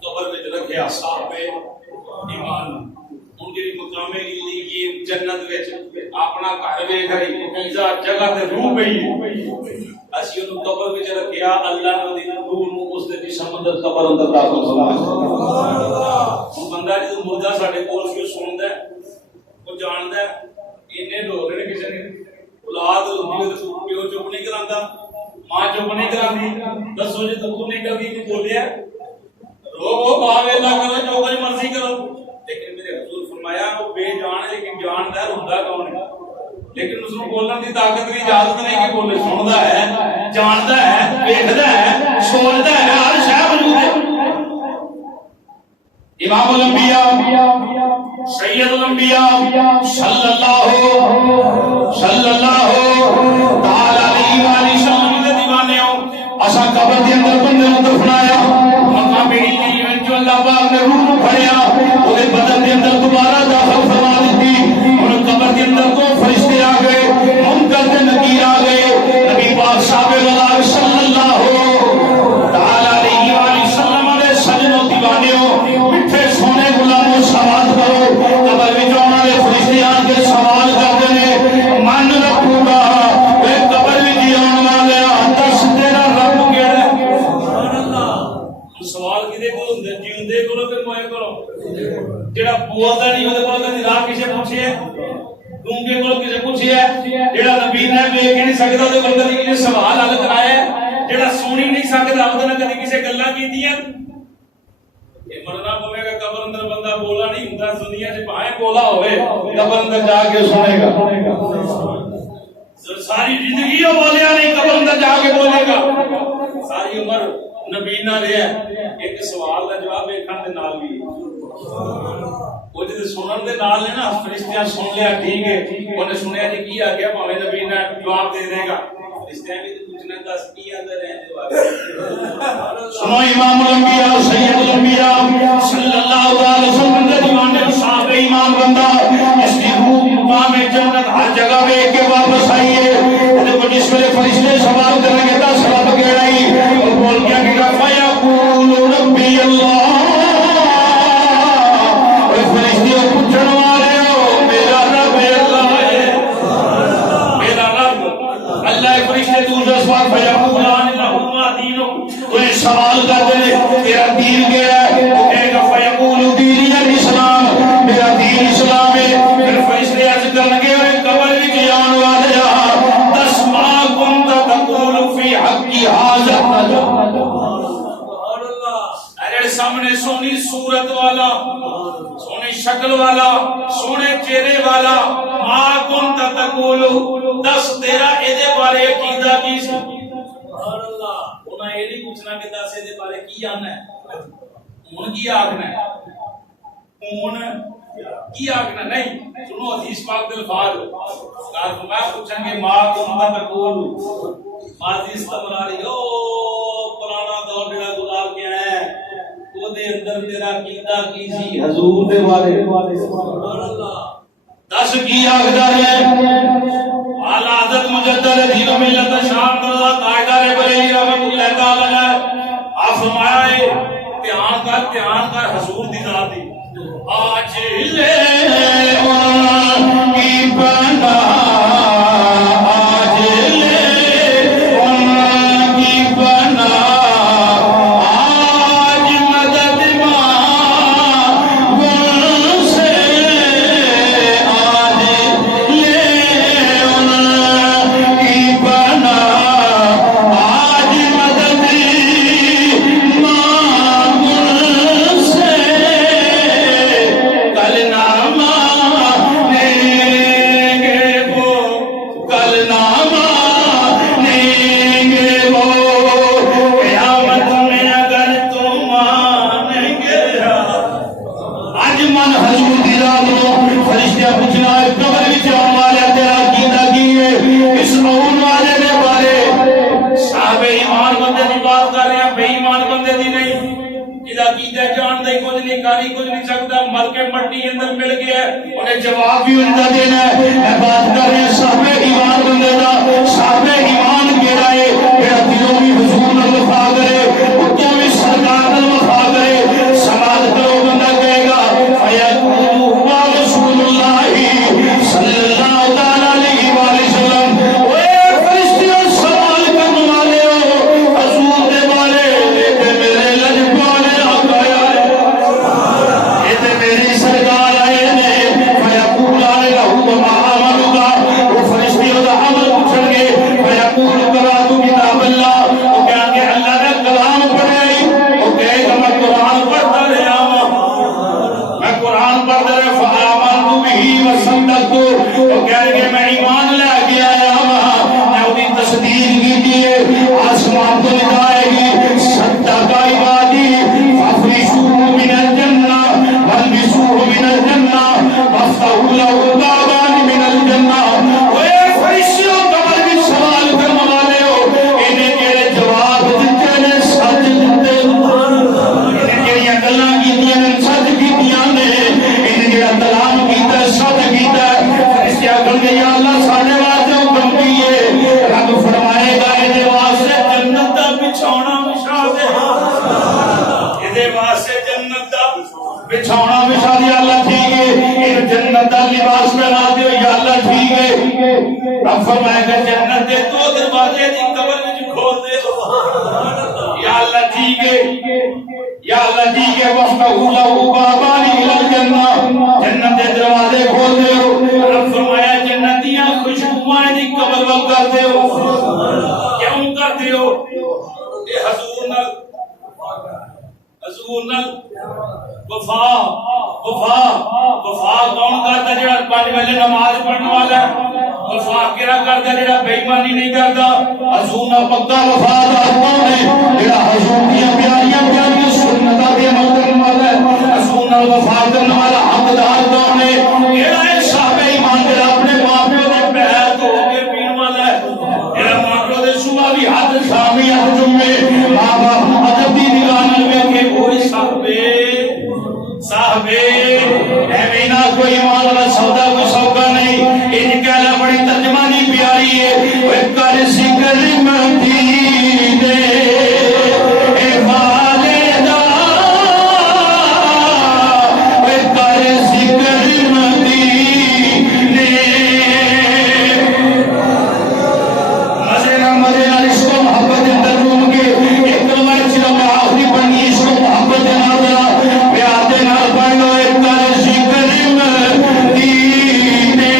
قبر وچ رکھیا صاحب ایمان ان کی مقام کی جنت وچ اپنا گھر ویکھ رہی پیزا جگہ تے روح پئی اسی اونوں قبر وچ رکھیا اللہ نے دی روح نو اس دے جسم اندر قبر اندر داخل فرمایا سبحان اللہ بندہ جے مردہ ساڈے کول کیوں سندا ہے او جاندا ہے اینے لوگ نے کسے نے اولاد ہوندی تے پیو چپ نہیں کراندا ماں چپ نہیں کراندی دسو جے تو نہیں کردی تے بولیا روو باوے نہ کرو جو کوئی مرضی کرو لیکن میرے حضور فرمایا وہ بے جان ہے لیکن جاندار ہوندا کون ہے لیکن اس کو بولنے کی طاقت کی اجازت نہیں کہ بولے سندا ہے جاندا ہے دیکھدا ہے سوچدا ہے ہر شے موجود ہے امام الانبیاء سید الانبیاء صلی اللہ تعالی علیہ وآلہ وسلم دے دیوانے ہو اسا قبر دے اندر بندے نوں دفنایا مقام علی جو اللہ پاک نے روح بھریا او دے بدن دے اندر دوبارہ داخل فرما دتی اور قبر دے اندر کو فرشتے آ گئے منکر تے نکیر آ گئے نبی پاک صاحب صلی اللہ تعالی علیہ وآلہ وسلم دے سجنوں دیوانیوں میٹھے سونے غلاموں سوال کرو قبر وچ انہاں دے فرشتے آ کے سوال کردے نے من رکھوں گا اے قبر وچ آن والے دس تیرا رب کیڑا ہے سبحان اللہ سوال کدے کول ہوندا جیوندے کولوں تے موئے کولوں جڑا بولدا نہیں اودے کول تے جناب کسے پوچھے گونگے کولوں کسے پوچھے جڑا نبی نے ویکھ نہیں سکدا اودے کول کدی کسے سوال حل کرایا جڑا سنی نہیں سکدا اودے نال کدی کسے گلاں کیتیاں یہ مرنا پوے گا قبر اندر بندہ بولا نہیں ہوندا دنیا وچ بھائیں بولا ہوئے قبر اندر جا کے سنے گا ساری زندگی وہ بولیا نہیں قبر اندر جا کے بولے گا ساری عمر نبی نہ رہیا ایک سوال دا جواب ویکھن دے نال بھی وہ جے سنن دے نال نے نا فرشتیاں سن لیا ٹھیک ہے اونے سنیا جی کی آ گیا بھاویں نبی نے جواب دے دے گا فرشتیاں بھی پوچھنا دس کی اندر رہندے والے سنو امام الانبیاء سید الانبیاء صلی اللہ علیہ وسلم دے دیوانے صاحب ایمان بندہ اس کی روح مقام جنت ہر جگہ ویکھ کے واپس آئی ہے تے کو جس ویلے فرشتے سوال کریں گے دس رب کیڑا ہے وہ بول گیا کہ فیقول ربی اللہ اور فرشتے پوچھن والے ہو میرا رب اللہ ہے میرا رب اللہ فرشتے دوسرا سوال فیقول اللہ دینو تو سوال کرتے ہیں تیرا دین کیا ہے وہ کہے گا فیقول دین الاسلام میرا دین اسلام ہے پھر فرشتے عرض کرنے کے قبر وچ جان والے دس ما كنت تقول فی حق هذا الرجل سبحان اللہ ارے سامنے سونی صورت والا سونی شکل والا سونے چہرے والا ما كنت تقول دس تیرا اے دے بارے عقیدہ کی سی سبحان اللہ انہاں یہ نہیں پوچھنا کہ دس اے دے بارے کی آنا ہے ہن کی آکھنا ہے ہن کی آکھنا نہیں سنو حدیث پاک دے الفاظ کار فرمایا پوچھیں گے ما کنت تقول ماضی استمراری او پرانا دور جڑا گزار کے آیا ہے او دے اندر تیرا عقیدہ کی سی حضور دے بارے سبحان اللہ دس کی آکھدا ہے اعلی حضرت مجدد دین و ملت شام قضا قائدہ بریلی رحمۃ اللہ تعالی علیہ آپ فرمایا ہے دھیان کر حضور دی ذات دی آج لے ان کی بنا آج لے ان کی بنا آج مدد مانگ سے آج لے ان کی بنا آج مدد مانگ سے کل نامہ کاری کچھ نہیں سکتا، مر کے مٹی اندر مل گیا ہے، انہیں جواب بھی ان کا دینا ہے۔ میں بات کر رہے ہیں صاحب ایمان بندے دا، صاحب ایمان کیڑا ہے میرا دلوں بھی حضور نال وفا کرے، اتوں بھی سرکار نال وفا کرے۔ سماعت کرو بندہ کہے گا فیقول ہوا رسول اللہ صلی اللہ تعالی علیہ وآلہ وسلم، اے فرشتوں سوال کرنے والے ہو حضور دے بارے، تے میرے لجپالے آقا آئے، تے میری سرکار آئے نے، فیقول آئے لہو وما عملکا، وہ فرشتوں دا عمل پوچھن گے، فیقول قرأت کتاب اللہ، وہ کہیں گے اللہ کا کلام پڑھے، وہ کہے گا میں قرآن پڑھتا رہا ہوں، میں قرآن پڑھتا رہا فآمنت بہ وصدقت، وہ کہیں گے میں ایمان لے کے آیا ہوں، میں انہیں تصدیق کی دیئے، آسمان تو نکائے گی صدق عبادی فافرشوه من الجنہ والبسوه من الجنہ وافتحوا له بابان من الجنہ۔ اے فرشتوں قبر بھی سوال کرنے والے ہو، انہیں کہڑے جواب دیتے نے سچ دیتے، انہیں کہڑیاں گلاں کیتیاں نے سچ کیتیاں نے، انہیں کہڑا کلام کیتا ہے سچ کیتا ہے۔ فرشتے آکھن گے یا اللہ ساڈے واسطے حکم کیے، رب فرمائے گا اے واسطے جنت دا بچھونا بچھا دے، اے واسطے جنت دا بچھونا بچھا دے۔ اللہ ٹھیک ہے، اے جنت دا لباس پہنا دیو یا اللہ ٹھیک ہے۔ رب فرمائے گا جنت دے دو دروازے دی قبر وچ کھول دے یا اللہ ٹھیک ہے، یا اللہ ٹھیک ہے۔ وَافْتَحُوا لَهُ بَابَانِ إِلَى الْجَنَّةِ، جنت دے دروازے کھول دیو۔ رب فرمایا جنتیاں خوشبوئیں دی قبر ول کر دیو، کیوں کر دیو؟ اے حضور نال وفا کون کرتا جڑا 5 ویلے نماز پڑھنے والا ہے؟ وفا کیا کرتا جڑا بے ایمانی نہیں کرتا؟ حضور نال پکا وفادار کون ہے؟ جڑا حضور دی پیاریاں سنتاں تے عمل کرنے والا ہے۔ حضور نال وفا کرنے والا حقدار کون ہے؟ کیڑا ہے صاحب ایمان جڑا اپنے ماں پیو دے پیر دھو کے پین والا ہے، جڑا ماں پیو دے صبح بھی ہاتھ شامی ہاتھ جمعے ماں باپ ادب دی نگاہ نال ویکھے، اوے صاحبے ایویں نہ کوئی ایمان والا سودا کوئی سودا نہیں، ان کہنا بڑی ترجمانی پیاری ہے۔ وہ کر ذکر مدینے اے والدہ، وہ کر ذکر مدینے، مزے نہ عشق و محبت اندر روم کے ایک کلمہ صرف آخری پڑھنی عشق و محبت نازلہ پیار دے نال پڑھ لو۔ ایک کر ذکر مدینے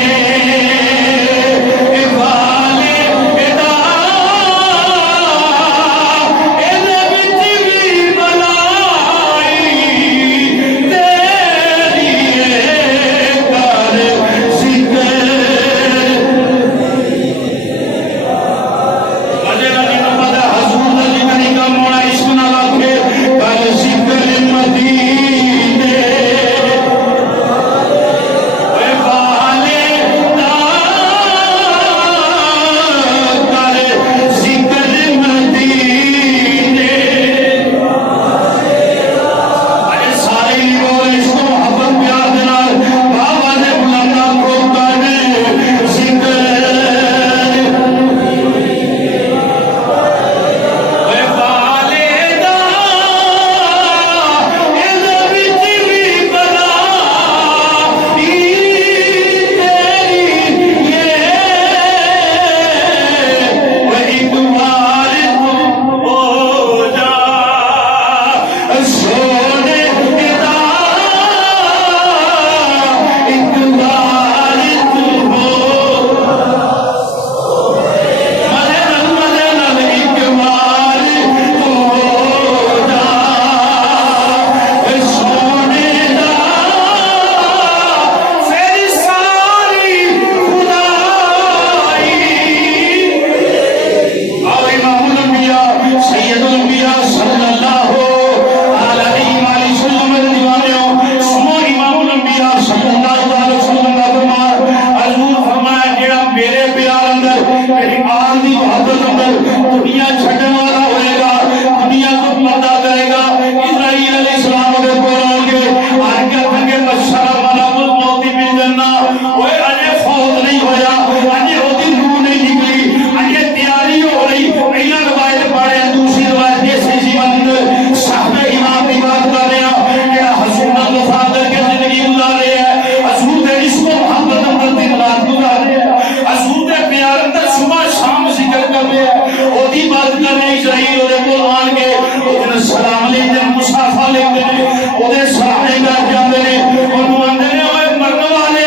یار اندر صبح شام ذکر کر رہے ہیں وہی بات کر رہے اسرائیل وہ کو آن کے وہ سلام لے دے مصافہ لے دے وہ سراہے کر جاندے نے انہوں اندر ہوئے مرنے والے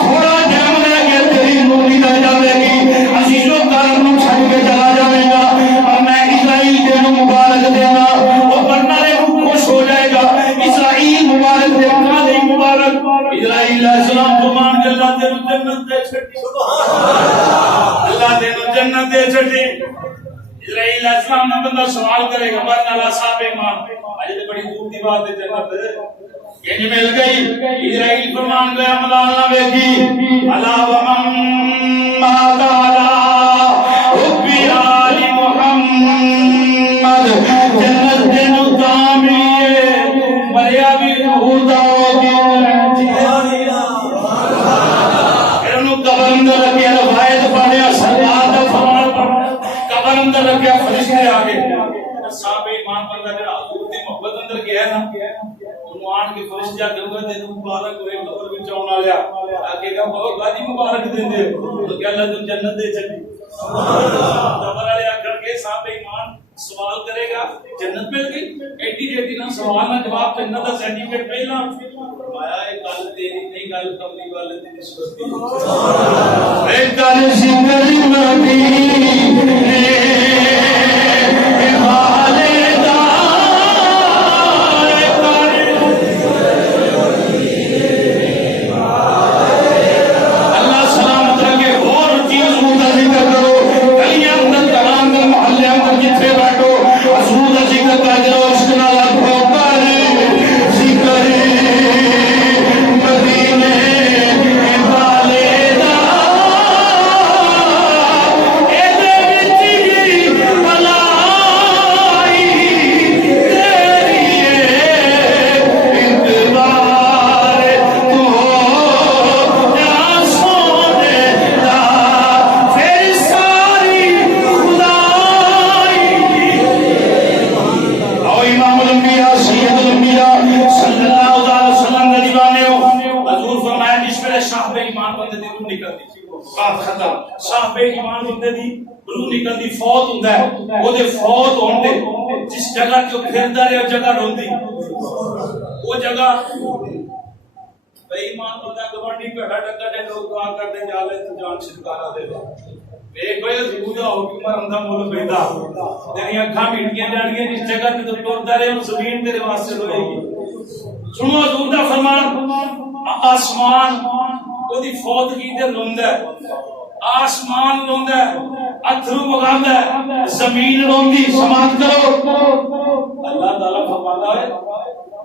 تھوڑا ٹائم لے کے تیری نوری کر جاوے گی عزیزوں کرم نو چھڈ کے چلا جائے گا اور میں اسرائیل دے نو مبارک دینا وہ مرنے والے خوش ہو جائے گا اسرائیل مبارک دے دے مبارک اسرائیل علیہ السلام فرمان کہ اللہ دے جنت دے چھٹی سبحان اللہ اللہ دے جنت دے چھٹی اسرائیل علیہ السلام نے بندہ سوال کرے گا مرنے والا صاحب ایمان اج تے بڑی دور دی بات ہے جنت یہ مل گئی اسرائیل فرمان گیا ملالہ ویکھی الا ومن تعالی ربی آل محمد جنت دے نظامیے مریا بھی ہدا ہوگی قبر اندر رکھے روایت پڑھیا سرکار دا فرمان پڑھیا قبر اندر رکھے فرشتے آگے صاحب ایمان بندہ جڑا حضور دی محبت اندر گیا ہے نا انہوں آن کے فرشتے آ کے تے مبارک ہوئے قبر وچ آون والیا آگے کہ بہت گادی مبارک دیندے تو کہ اللہ تم جنت دے چھڈی سبحان اللہ قبر والے آکھن کے صاحب ایمان سوال کرے گا جنت مل گئی ایڈی جیڈی نہ سوال نہ جواب جنت دا سرٹیفکیٹ پہلا آیا ہے گل تیری نہیں گل کملی والے دی نسبت دی سبحان اللہ ایک گل ذکر مدینے فوت ہوندا ہے او دے فوت ہون تے جس جگہ جو پھردا رہے او جگہ روندی او جگہ بے ایمان بندہ گوانڈی پیڑا ٹکا دے لوگ دعا کرتے جالے تو جان چھٹکارا دے ایک بھائی زبودا ہو کے مرندا مول پیدا تیری اکھاں میٹھیاں جانگیاں جس جگہ تے تو ٹردا رہے او زمین تیرے واسطے روے گی سنو حضور دا فرمان آسمان او دی فوت کی تے روندا ہے آسمان روندا ہے اتھرو مگاندا ہے زمین روندی سماعت کرو اللہ تعالی فرماتا ہے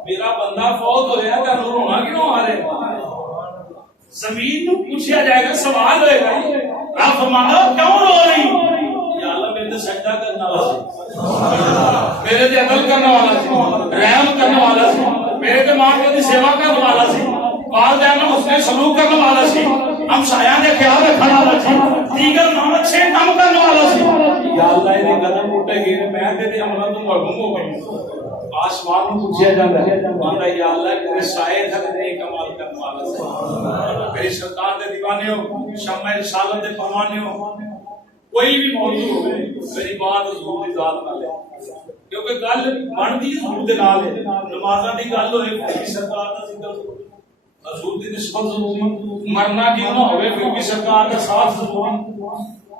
میرا بندہ فوت ہویا تے رونا کیوں آ رہے زمین نو پوچھا جائے گا سوال ہوئے گا رب فرماتا کیوں رو رہی یا اللہ میرے تے سجدہ کرنے والا سی میرے تے عدل کرنے والا سی رحم کرنے والا سی میرے تے ماں پیو دی سیوا کرنے والا سی والدین نال اس نے سلوک کرنے والا سی ہمسایاں دے خیال رکھنے والا سی دیگر نال اچھے کام کرنے والا سی یا اللہ دے قدم اٹھے گئے میں تے عملاں تو محروم ہو گئی آسمان نو پوچھیا جاندا ہے ماندا یا اللہ تیرے سائے تک نیک کمال کرنے والا سی میری سرکار دے دیوانے ہو شمع رسالت دے پروانے ہو کوئی بھی موضوع ہو میری بات حضور دی ذات نال ہے کیونکہ گل بنتی حضور دے نال ہے نمازاں دی گل ہوئے پھر سرکار دا ذکر حضور دی نسبت ضروری مرنا کیوں نہ ہوئے پھر بھی سرکار کا ساتھ ضروری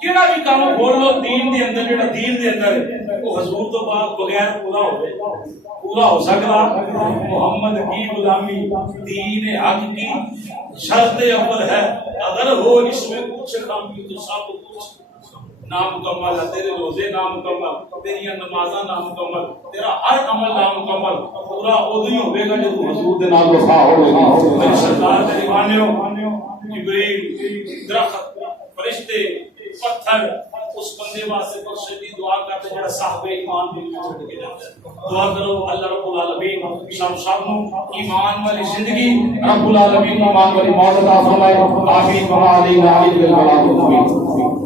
کیڑا بھی کام کھول لو دین دے اندر جڑا دین دے اندر ہے وہ حضور تو بعد بغیر پورا ہو سکتا محمد کی غلامی دین حق کی شرط اول ہے اگر ہو اس میں کچھ کمی تو سب کچھ نامکمل ہے تیرے روزے نامکمل تیری نمازاں نامکمل تیرا ہر عمل نامکمل پورا ادھر ہی ہوے گا جب حضور دے نال وفا ہوے گی میری سرکار دے دیوانے جبریل درخت فرشتے پتھر اس بندے واسطے بخشش دی دعا کرتے جڑا صاحب ایمان دی چھڈ کے جاندا ہے دعا کرو اللہ رب العالمین سب نو ایمان والی زندگی رب العالمین ایمان والی موت عطا فرمائے آمین و علی البلاغ